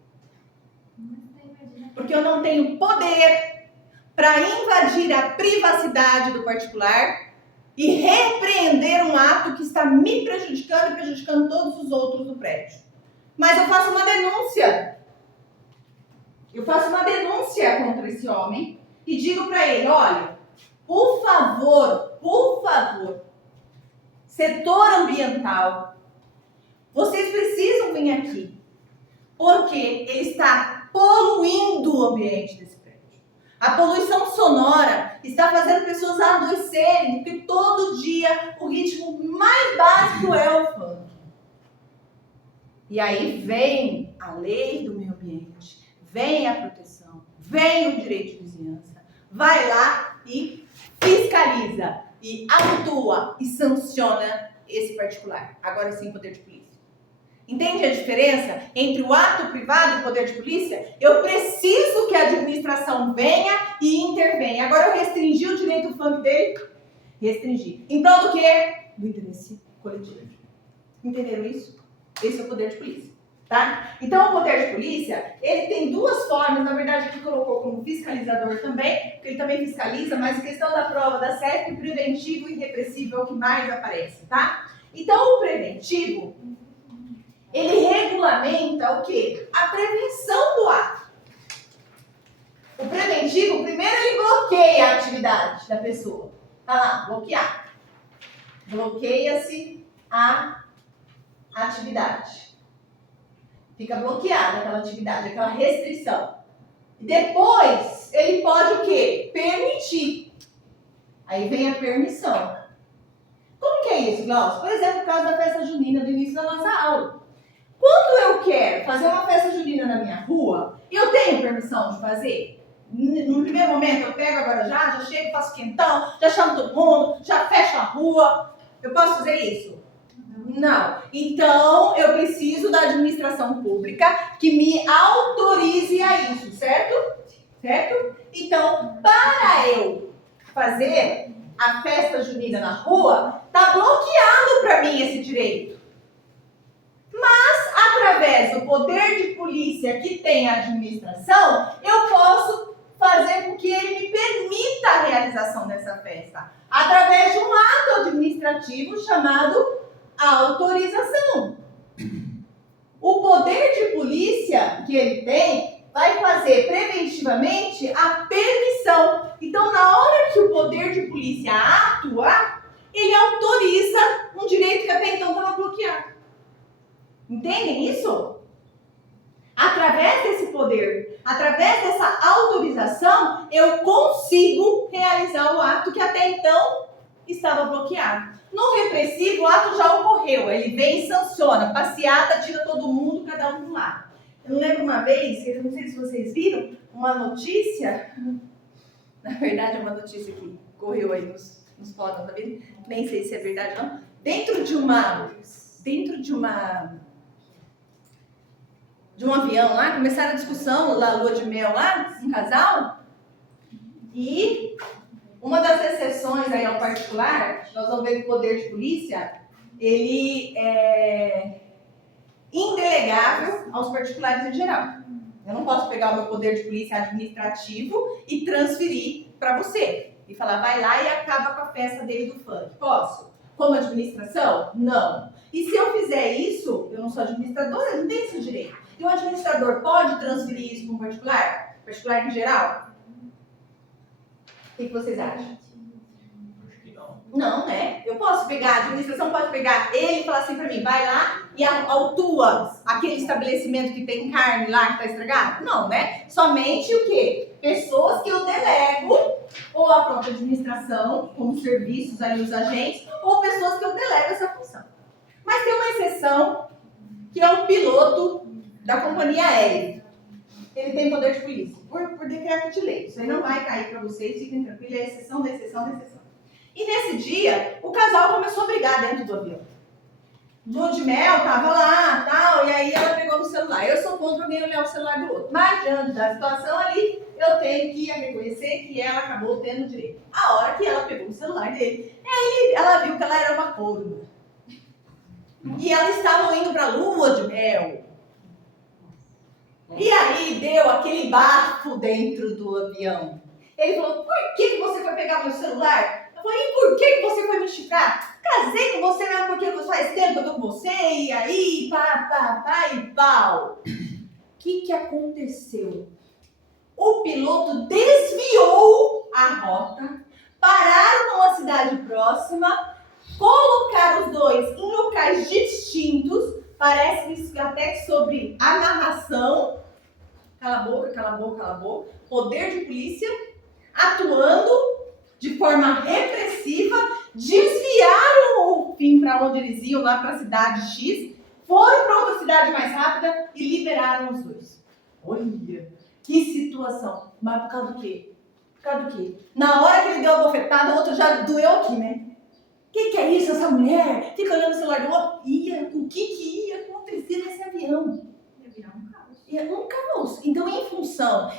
Porque eu não tenho poder para invadir a privacidade do particular e repreender um ato que está me prejudicando e prejudicando todos os outros do prédio. Mas eu faço uma denúncia. Eu faço uma denúncia contra esse homem e digo para ele, olha, por favor, setor ambiental, vocês precisam vir aqui, porque ele está poluindo o ambiente desse prédio. A poluição sonora está fazendo pessoas adoecerem, porque todo dia o ritmo mais básico é o funk. E aí vem a lei do meio ambiente, vem a proteção, vem o direito de vizinhança, vai lá e fiscaliza, e atua e sanciona esse particular. Agora sim, poder de polícia. Entende a diferença entre o ato privado e o poder de polícia? Eu preciso que a administração venha e intervenha. Agora eu restringi o direito do funk dele? Restringi. Em prol do quê? Do interesse coletivo. Entenderam isso? Esse é o poder de polícia. Tá? Então o poder de polícia, ele tem duas formas, na verdade aqui colocou como fiscalizador também, porque ele também fiscaliza, mas a questão da prova da CEP, preventivo e repressivo é o que mais aparece, tá? Então o preventivo, ele regulamenta o quê? A prevenção do ato. O preventivo, primeiro ele bloqueia a atividade da pessoa. Tá lá, bloquear. Bloqueia-se a atividade. Fica bloqueada aquela atividade, aquela restrição. E depois, ele pode o quê? Permitir. Aí vem a permissão. Como que é isso, Glaucia? Por exemplo, o caso da festa junina do início da nossa aula. Quando eu quero fazer uma festa junina na minha rua, eu tenho permissão de fazer? No primeiro momento, eu pego agora já chego, faço quentão, já chamo todo mundo, já fecho a rua. Eu posso fazer isso? Não. Então, eu preciso da administração pública que me autorize a isso, certo? Certo? Então, para eu fazer a festa junina na rua, tá bloqueado para mim esse direito. Mas, através do poder de polícia que tem a administração, eu posso fazer com que ele me permita a realização dessa festa, através de um ato administrativo chamado autorização. O poder de polícia que ele tem vai fazer preventivamente a permissão. Então, na hora que o poder de polícia atua, ele autoriza um direito que até então estava bloqueado. Entendem isso? Através desse poder, através dessa autorização, eu consigo realizar o ato que até então estava bloqueado. No repressivo, o ato já ocorreu. Ele vem e sanciona, passeata, tira todo mundo, cada um de um lado. Eu lembro uma vez, eu não sei se vocês viram, uma notícia, na verdade é uma notícia que correu aí nos fóruns da vida, nem sei se é verdade ou não, dentro de um avião lá, começaram a discussão lá, lua de mel lá, um casal, e uma das exceções aí ao particular, nós vamos ver que o poder de polícia, ele é indelegável aos particulares em geral. Eu não posso pegar o meu poder de polícia administrativo e transferir para você. E falar, vai lá e acaba com a festa dele do funk. Posso? Como administração? Não. E se eu fizer isso, eu não sou administradora, eu não tenho esse direito. E o administrador pode transferir isso para um particular? Particular em geral? O que vocês acham? Acho que não. Não, né? Eu posso pegar, a administração pode pegar ele e falar assim pra mim, vai lá e autua aquele estabelecimento que tem carne lá que tá estragado? Não, né? Somente o quê? Pessoas que eu delego, ou a própria administração, como serviços ali, os agentes, ou pessoas que eu delego essa função. Mas tem uma exceção, que é o piloto da companhia aérea. Ele tem poder de polícia, por decreto de lei. Isso aí não vai cair para vocês, fiquem tranquilos, é exceção da exceção da exceção. E nesse dia, o casal começou a brigar dentro do avião. Lua de mel, tava lá, tal, e aí ela pegou no celular. Eu sou contra alguém olhar o celular do outro. Mas diante da situação ali, eu tenho que reconhecer que ela acabou tendo direito. A hora que ela pegou o celular dele, ela viu que ela era uma corva. E elas estavam indo para a lua de mel. E aí deu aquele bafo dentro do avião. Ele falou, por que você foi pegar meu celular? Eu falei, e por que você foi me chifrar? Casei com você mesmo porque faz tempo que eu tô com você, e aí, pá, e pau. O que aconteceu? O piloto desviou a rota, pararam numa cidade próxima, colocaram os dois em locais distintos, parece até sobre a narração, cala a boca, poder de polícia, atuando de forma repressiva, desviaram o fim para onde eles iam, lá para a cidade X, foram para outra cidade mais rápida e liberaram os dois. Olha, que situação. Mas por causa do quê? Por causa do quê? Na hora que ele deu a bofetada, o outro já doeu aqui, né? O que é isso, essa mulher? Fica olhando o celular do outro. O que ia acontecer nesse avião? Ia virar um caos. Um caos. Então,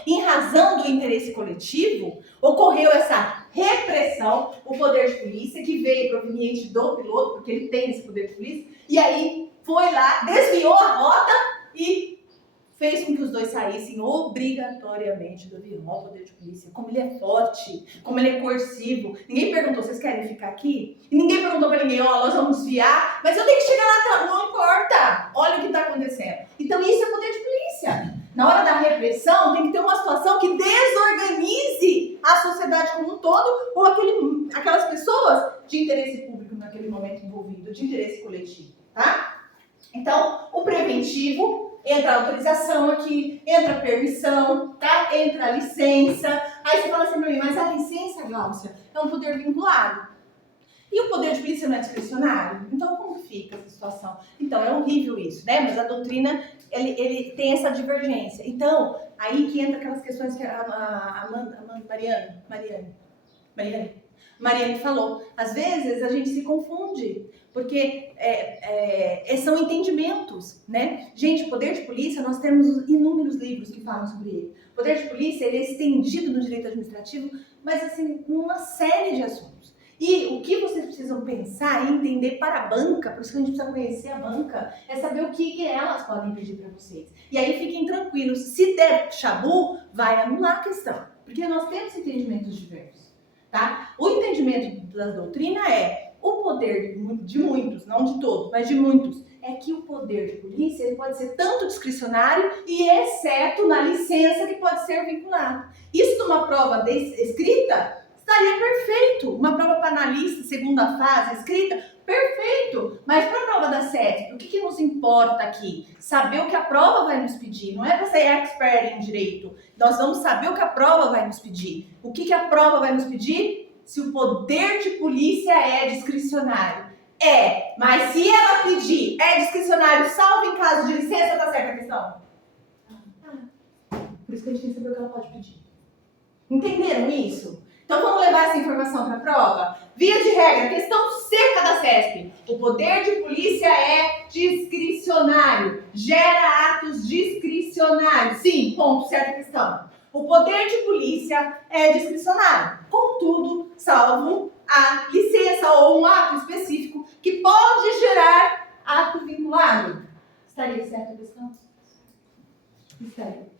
em razão do interesse coletivo, ocorreu essa repressão, o poder de polícia, que veio proveniente do piloto, porque ele tem esse poder de polícia, e aí foi lá, desviou a rota e fez com que os dois saíssem obrigatoriamente do avião. Olha o poder de polícia, como ele é forte, como ele é coercivo. Ninguém perguntou, vocês querem ficar aqui? E ninguém perguntou pra ninguém, nós vamos desviar, mas eu tenho que chegar lá, não importa. Olha o que está acontecendo. Então isso é poder de polícia. Na hora da repressão, tem que ter uma situação que desorganize a sociedade como um todo, ou aquelas pessoas de interesse público naquele momento envolvido, de interesse coletivo, tá? Então, o preventivo, entra a autorização aqui, entra a permissão, tá? Entra a licença. Aí você fala assim pra mim, mas a licença, Gláucia, é um poder vinculado. E o poder de polícia não é discricionário? Então, como fica essa situação? Então, é horrível isso, né? Mas a doutrina, ele tem essa divergência. Então, aí que entra aquelas questões que a Mariane falou. Às vezes, a gente se confunde, porque são entendimentos, né? Gente, o poder de polícia, nós temos inúmeros livros que falam sobre ele. O poder de polícia, ele é estendido no direito administrativo, mas, assim, numa série de assuntos. E o que vocês precisam pensar e entender para a banca, por isso que a gente precisa conhecer a banca, é saber o que elas podem pedir para vocês. E aí fiquem tranquilos, se der chabu, vai anular a questão, porque nós temos entendimentos diversos, tá? O entendimento da doutrina é o poder de muitos, não de todos, mas de muitos, é que o poder de polícia ele pode ser tanto discricionário e exceto na licença que pode ser vinculado. Isso numa prova escrita estaria perfeito. Uma prova para analista, segunda fase, escrita, perfeito. Mas para a prova da CETP, o que nos importa aqui? Saber o que a prova vai nos pedir. Não é para ser expert em direito. Nós vamos saber o que a prova vai nos pedir. O que a prova vai nos pedir? Se o poder de polícia é discricionário. É, mas se ela pedir é discricionário, salvo em caso de licença, tá certa a questão? Por isso que a gente tem que saber o que ela pode pedir. Entenderam isso? Então vamos levar essa informação para a prova? Via de regra, questão seca da CESP. O poder de polícia é discricionário. Gera atos discricionários. Sim, ponto, certa questão. O poder de polícia é discricionário. Contudo, salvo a licença ou um ato específico que pode gerar ato vinculado. Estaria certa a questão? Estaria.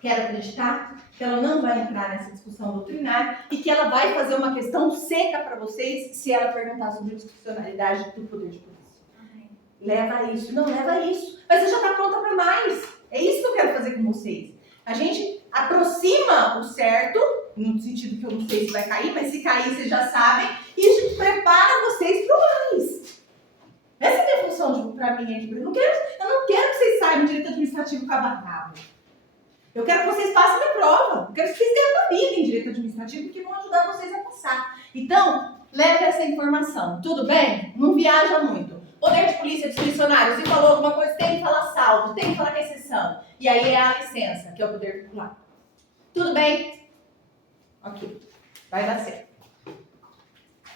Quero acreditar que ela não vai entrar nessa discussão doutrinária e que ela vai fazer uma questão seca para vocês se ela perguntar sobre a discricionalidade do poder de polícia. Amém. Leva isso. Não, leva isso. Mas você já está pronta para mais. É isso que eu quero fazer com vocês. A gente aproxima o certo, no sentido que eu não sei se vai cair, mas se cair vocês já sabem, e a gente prepara vocês para o mais. Essa é a minha função para mim aqui. Eu não quero que vocês saibam direito administrativo cabo a cabo. Eu quero que vocês passem na prova. Eu quero que vocês gabarem em direito administrativo, porque vão ajudar vocês a passar. Então, leve essa informação. Tudo bem? Não viaja muito. Poder de polícia discricionário. Se falou alguma coisa, tem que falar salvo, tem que falar que é exceção. E aí é a licença, que é o poder vincular. Tudo bem? Ok. Vai dar certo.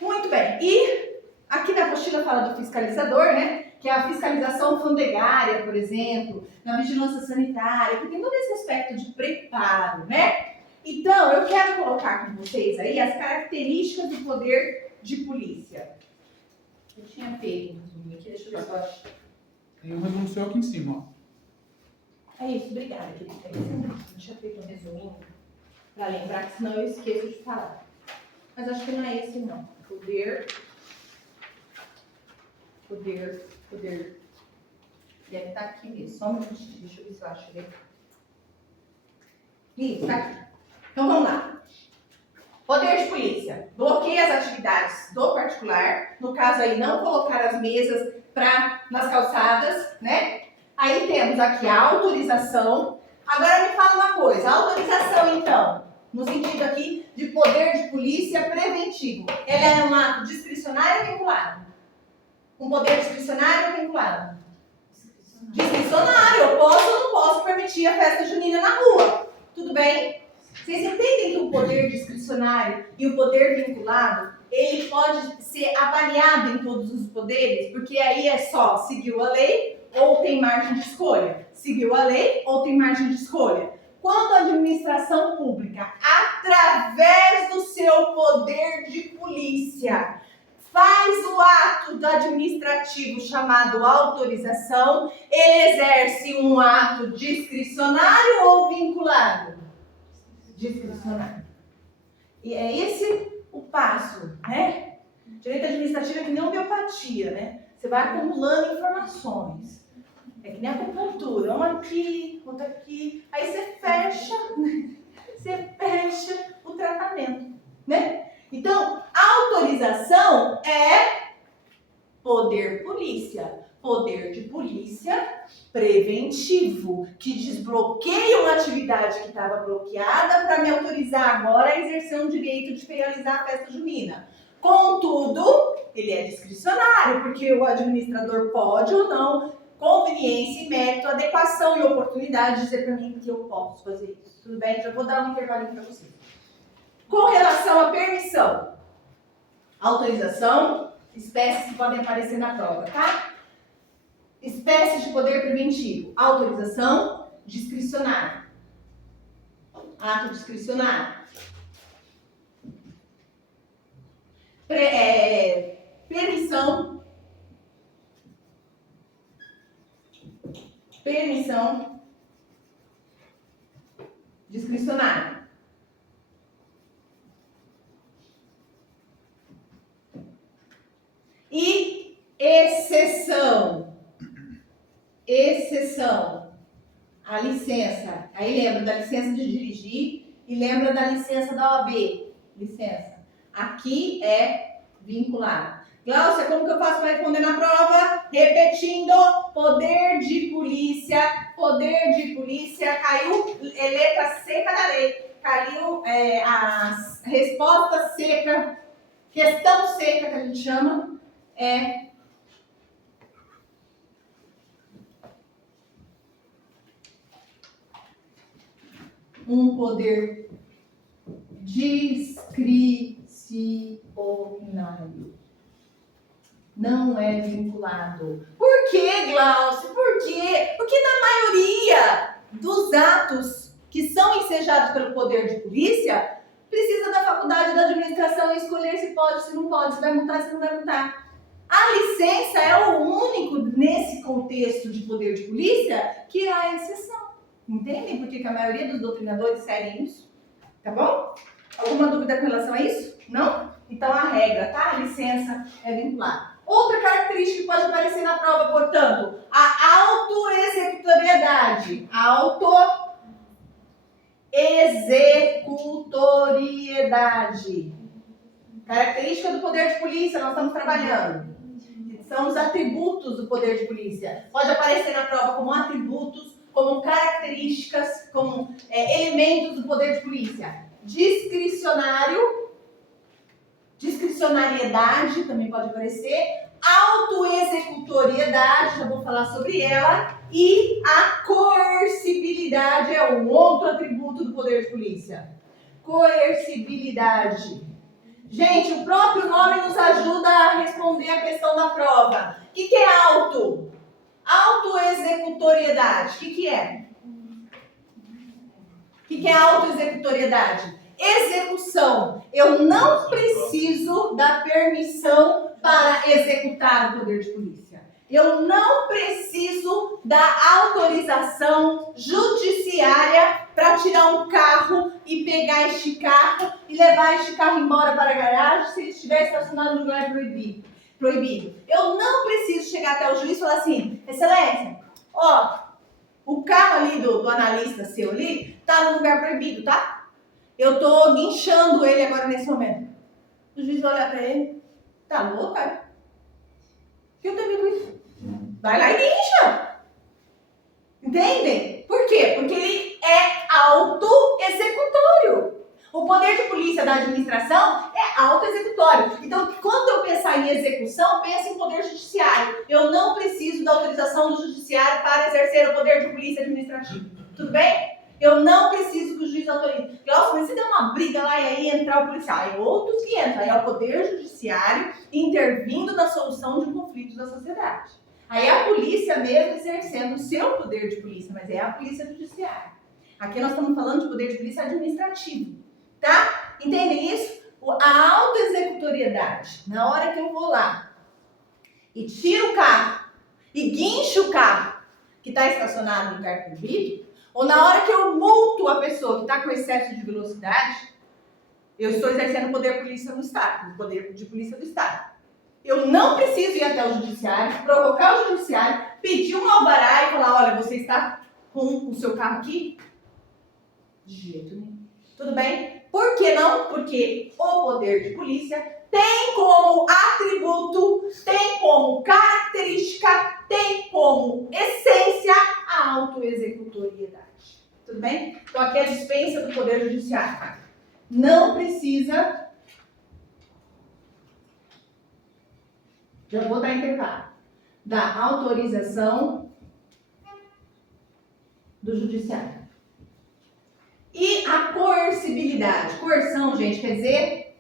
Muito bem. E aqui na apostila fala do fiscalizador, né? Que é a fiscalização alfandegária, por exemplo, na vigilância sanitária, que tem todo esse aspecto de preparo, né? Então, eu quero colocar com vocês aí as características do poder de polícia. Eu tinha feito um resuminho aqui, deixa eu ver se eu acho. Tem um resumo seu aqui em cima, ó. É isso, obrigada, querida. Eu tinha feito um resuminho para lembrar, que senão eu esqueço de falar. Mas acho que não é esse, não. Poder. Deve estar aqui mesmo. Só um minutinho, deixa eu ver se eu acho ele. Isso, tá aqui. Então vamos lá. Poder de polícia. Bloqueia as atividades do particular. No caso aí, não colocar as mesas nas calçadas, né? Aí temos aqui a autorização. Agora me fala uma coisa. A autorização, então, no sentido aqui de poder de polícia preventivo. Ela é um ato discricionário ou vinculado? Um poder discricionário ou vinculado? Discricionário. Eu posso ou não posso permitir a festa junina na rua. Tudo bem? Vocês entendem que o poder discricionário e o poder vinculado, ele pode ser avaliado em todos os poderes, porque aí é só seguiu a lei ou tem margem de escolha. Seguiu a lei ou tem margem de escolha. Quando a administração pública, através do seu poder de polícia, faz o ato do administrativo chamado autorização, ele exerce um ato discricionário ou vinculado? Discricionário. E é esse o passo, né? Direito administrativo é que nem homeopatia, né? Você vai acumulando informações. É que nem acupuntura. Um aqui, outro aqui. Aí você fecha o tratamento, né? Então, autorização é poder polícia. Poder de polícia preventivo, que desbloqueia uma atividade que estava bloqueada para me autorizar agora a exercer um direito de realizar a festa junina. Contudo, ele é discricionário, porque o administrador pode ou não, conveniência e mérito, adequação e oportunidade, dizer para mim que eu posso fazer isso. Tudo bem? Já vou dar um intervalinho para vocês. Com relação à permissão, autorização, espécies que podem aparecer na prova, tá? Espécies de poder preventivo, autorização, discricionário. Ato discricionário. permissão discricionária. E exceção. A licença. Aí lembra da licença de dirigir e lembra da licença da OAB. Licença. Aqui é vinculado. Glaucia, como que eu faço para responder na prova? Repetindo, poder de polícia, caiu letra seca da lei, caiu a resposta seca, questão seca que a gente chama, é um poder discricionário. Não é vinculado. Por quê, Glaucio? Por quê? Porque na maioria dos atos que são ensejados pelo poder de polícia, precisa da faculdade da administração escolher se pode, se não pode, se vai multar, se não vai multar. A licença é o único, nesse contexto de poder de polícia, que há exceção. Entendem por que a maioria dos doutrinadores seguem isso? Tá bom? Alguma dúvida com relação a isso? Não? Então a regra, tá? A licença é vinculada. Outra característica que pode aparecer na prova, portanto, a autoexecutoriedade. Autoexecutoriedade. Característica do poder de polícia, nós estamos trabalhando. São os atributos do poder de polícia. Pode aparecer na prova como atributos, como características, como elementos do poder de polícia. Discricionariedade também pode aparecer, autoexecutoriedade, já vou falar sobre ela, e a coercibilidade é um outro atributo do poder de polícia. Coercibilidade. Gente, o próprio nome nos ajuda a responder a questão da prova. O que é auto? Autoexecutoriedade. O que é? O que é autoexecutoriedade? Execução. Eu não preciso da permissão para executar o poder de polícia. Eu não preciso da autorização judiciária para tirar um carro e pegar este carro e levar este carro embora para a garagem se ele estiver estacionado no lugar proibido. Eu não preciso chegar até o juiz e falar assim, excelência, ó, o carro ali do analista seu ali está no lugar proibido, tá? Eu tô guinchando ele agora nesse momento. O juiz vai olhar pra ele. Tá louco, cara? O que eu tenho a ver com isso? Vai lá e guincha. Entendem? Por quê? Porque ele é autoexecutório. O poder de polícia da administração é autoexecutório. Então, quando eu pensar em execução, pense em poder judiciário. Eu não preciso da autorização do judiciário para exercer o poder de polícia administrativo. Tudo bem? Eu não preciso que o juiz autorize. Nossa, mas se der uma briga lá e aí entrar o policial, aí outros que entram, aí é o poder judiciário intervindo na solução de conflitos da sociedade. Aí é a polícia mesmo exercendo o seu poder de polícia, mas é a polícia judiciária. Aqui nós estamos falando de poder de polícia administrativo, tá? Entendem isso? A autoexecutoriedade, na hora que eu vou lá e tiro o carro e guincho o carro que está estacionado no lugar proibido, ou na hora que eu multo a pessoa que está com excesso de velocidade, eu estou exercendo o poder de polícia no Estado, o poder de polícia do Estado. Eu não preciso ir até o judiciário, provocar o judiciário, pedir um alvará e falar, olha, você está com o seu carro aqui? De jeito nenhum. Tudo bem? Por que não? Porque o poder de polícia tem como atributo, tem como característica, tem como essência a autoexecutoriedade. Tudo bem? Então aqui é a dispensa do poder judiciário. Não precisa, já vou dar intervalo, da autorização do judiciário. E a coercibilidade. Coerção, gente, quer dizer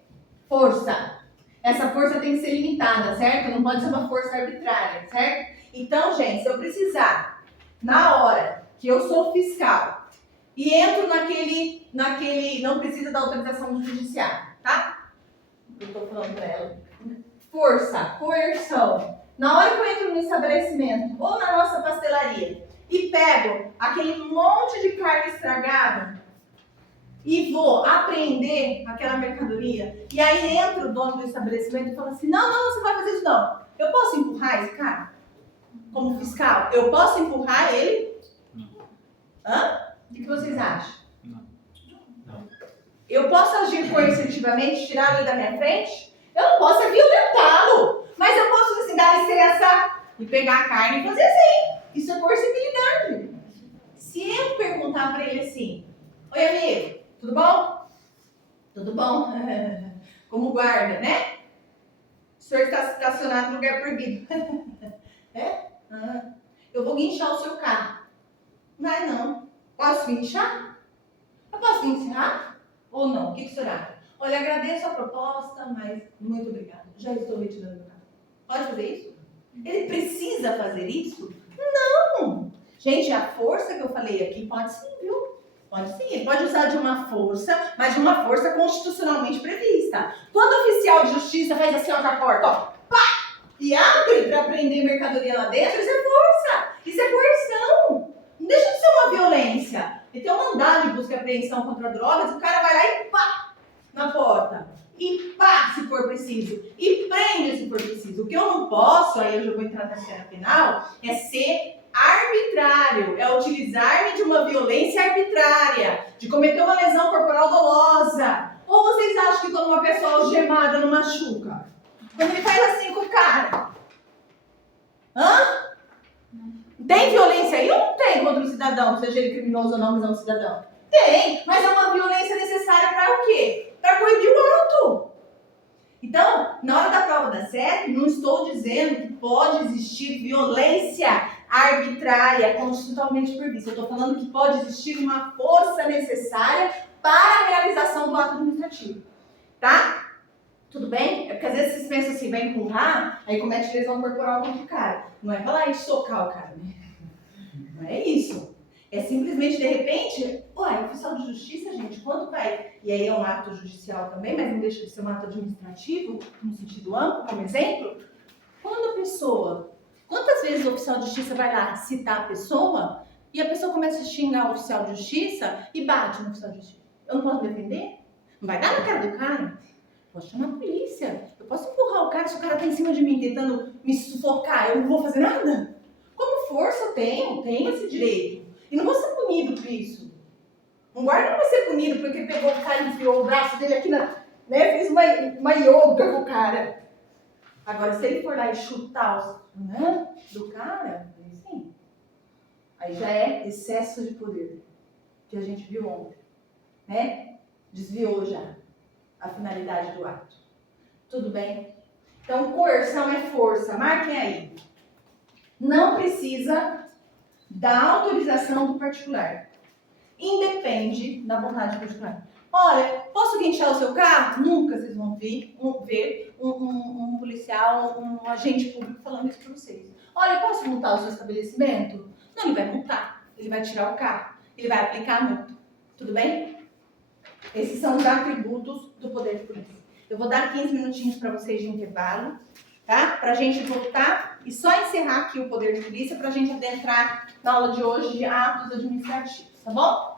força. Essa força tem que ser limitada, certo? Não pode ser uma força arbitrária, certo? Então, gente, se eu precisar, na hora que eu sou fiscal e entro naquele, não precisa da autorização do judiciário, tá? Eu tô falando pra ela. força, coerção. Na hora que eu entro no estabelecimento ou na nossa pastelaria e pego aquele monte de carne estragada e vou apreender aquela mercadoria, e aí entra o dono do estabelecimento e fala assim, não, você vai fazer isso não. Eu posso empurrar esse cara? Como fiscal, eu posso empurrar ele? Não. Hã? O que vocês acham? Não. Eu posso agir coercitivamente, tirar ele da minha frente? Eu não posso violentá-lo. Mas eu posso assim, dar licença e pegar a carne e fazer assim. Isso é coercibilidade. Se eu perguntar para ele assim, oi amigo, tudo bom? Tudo bom? Como guarda, né? O senhor está estacionado no lugar proibido. É? Eu vou guinchar o seu carro. Não. Posso guinchar? Eu posso guinchar? Ou não? O que será? Olha, agradeço a proposta, mas muito obrigada. Já estou retirando o carro. Pode fazer isso? Ele precisa fazer isso? Não! Gente, a força que eu falei aqui pode sim, viu? Pode sim. Ele pode usar de uma força, mas de uma força constitucionalmente prevista. Quando o oficial de justiça faz assim, ó, com a porta, ó, pá! E abre para prender mercadoria lá dentro, isso é força! Isso é coerção! Não deixa de ser uma violência. Ele tem um mandado de busca e apreensão contra drogas, o cara vai lá e pá! Na porta. E pá, se for preciso. E prende se for preciso. O que eu não posso, aí eu já vou entrar na esfera penal, é ser arbitrário. É utilizar-me de uma violência arbitrária. De cometer uma lesão corporal dolosa. Ou vocês acham que quando uma pessoa algemada não machuca? Quando ele faz assim com o cara? Hã? Tem violência aí ou não tem contra o cidadão? Seja ele criminoso ou não, mas é um cidadão? Tem, mas é uma violência necessária para o quê? Para coibir o ato. Então, na hora da prova da CEP, não estou dizendo que pode existir violência arbitrária, constitucionalmente prevista. Eu estou falando que pode existir uma força necessária para a realização do ato administrativo. Tá? Tudo bem? É porque às vezes vocês pensam assim, vai empurrar, aí comete lesão corporal contra o cara. Não é pra lá e socar o cara, né? Não é isso. É simplesmente, de repente, o oficial de justiça, gente, quando vai, e aí é um ato judicial também, mas não deixa de ser um ato administrativo, no sentido amplo, como exemplo, quando a pessoa, quantas vezes o oficial de justiça vai lá citar a pessoa, e a pessoa começa a xingar o oficial de justiça e bate no oficial de justiça? Eu não posso defender? Não vai dar na cara do cara? Posso chamar a polícia, eu posso empurrar o cara se o cara tá em cima de mim tentando me sufocar, eu não vou fazer nada? Como força eu tenho esse direito. E não vou ser punido por isso. Um guarda não vai ser punido porque pegou o cara e enfiou o braço dele aqui na... né, fez uma yoga com o cara. Agora, se ele for lá e chutar do cara, aí sim. Aí já é excesso de poder. Que a gente viu ontem. Né? Desviou já a finalidade do ato. Tudo bem? Então, coerção é força. Marquem aí. Não precisa da autorização do particular. Independe da vontade particular. Olha, posso guinchar o seu carro? Nunca vocês vão ver um policial, um agente público falando isso para vocês. Olha, posso multar o seu estabelecimento? Não, ele vai multar. Ele vai tirar o carro. Ele vai aplicar a multa. Tudo bem? Esses são os atributos do poder de polícia. Eu vou dar 15 minutinhos para vocês de intervalo, tá? Para a gente voltar e só encerrar aqui o poder de polícia para a gente adentrar na aula de hoje de atos administrativos, tá bom?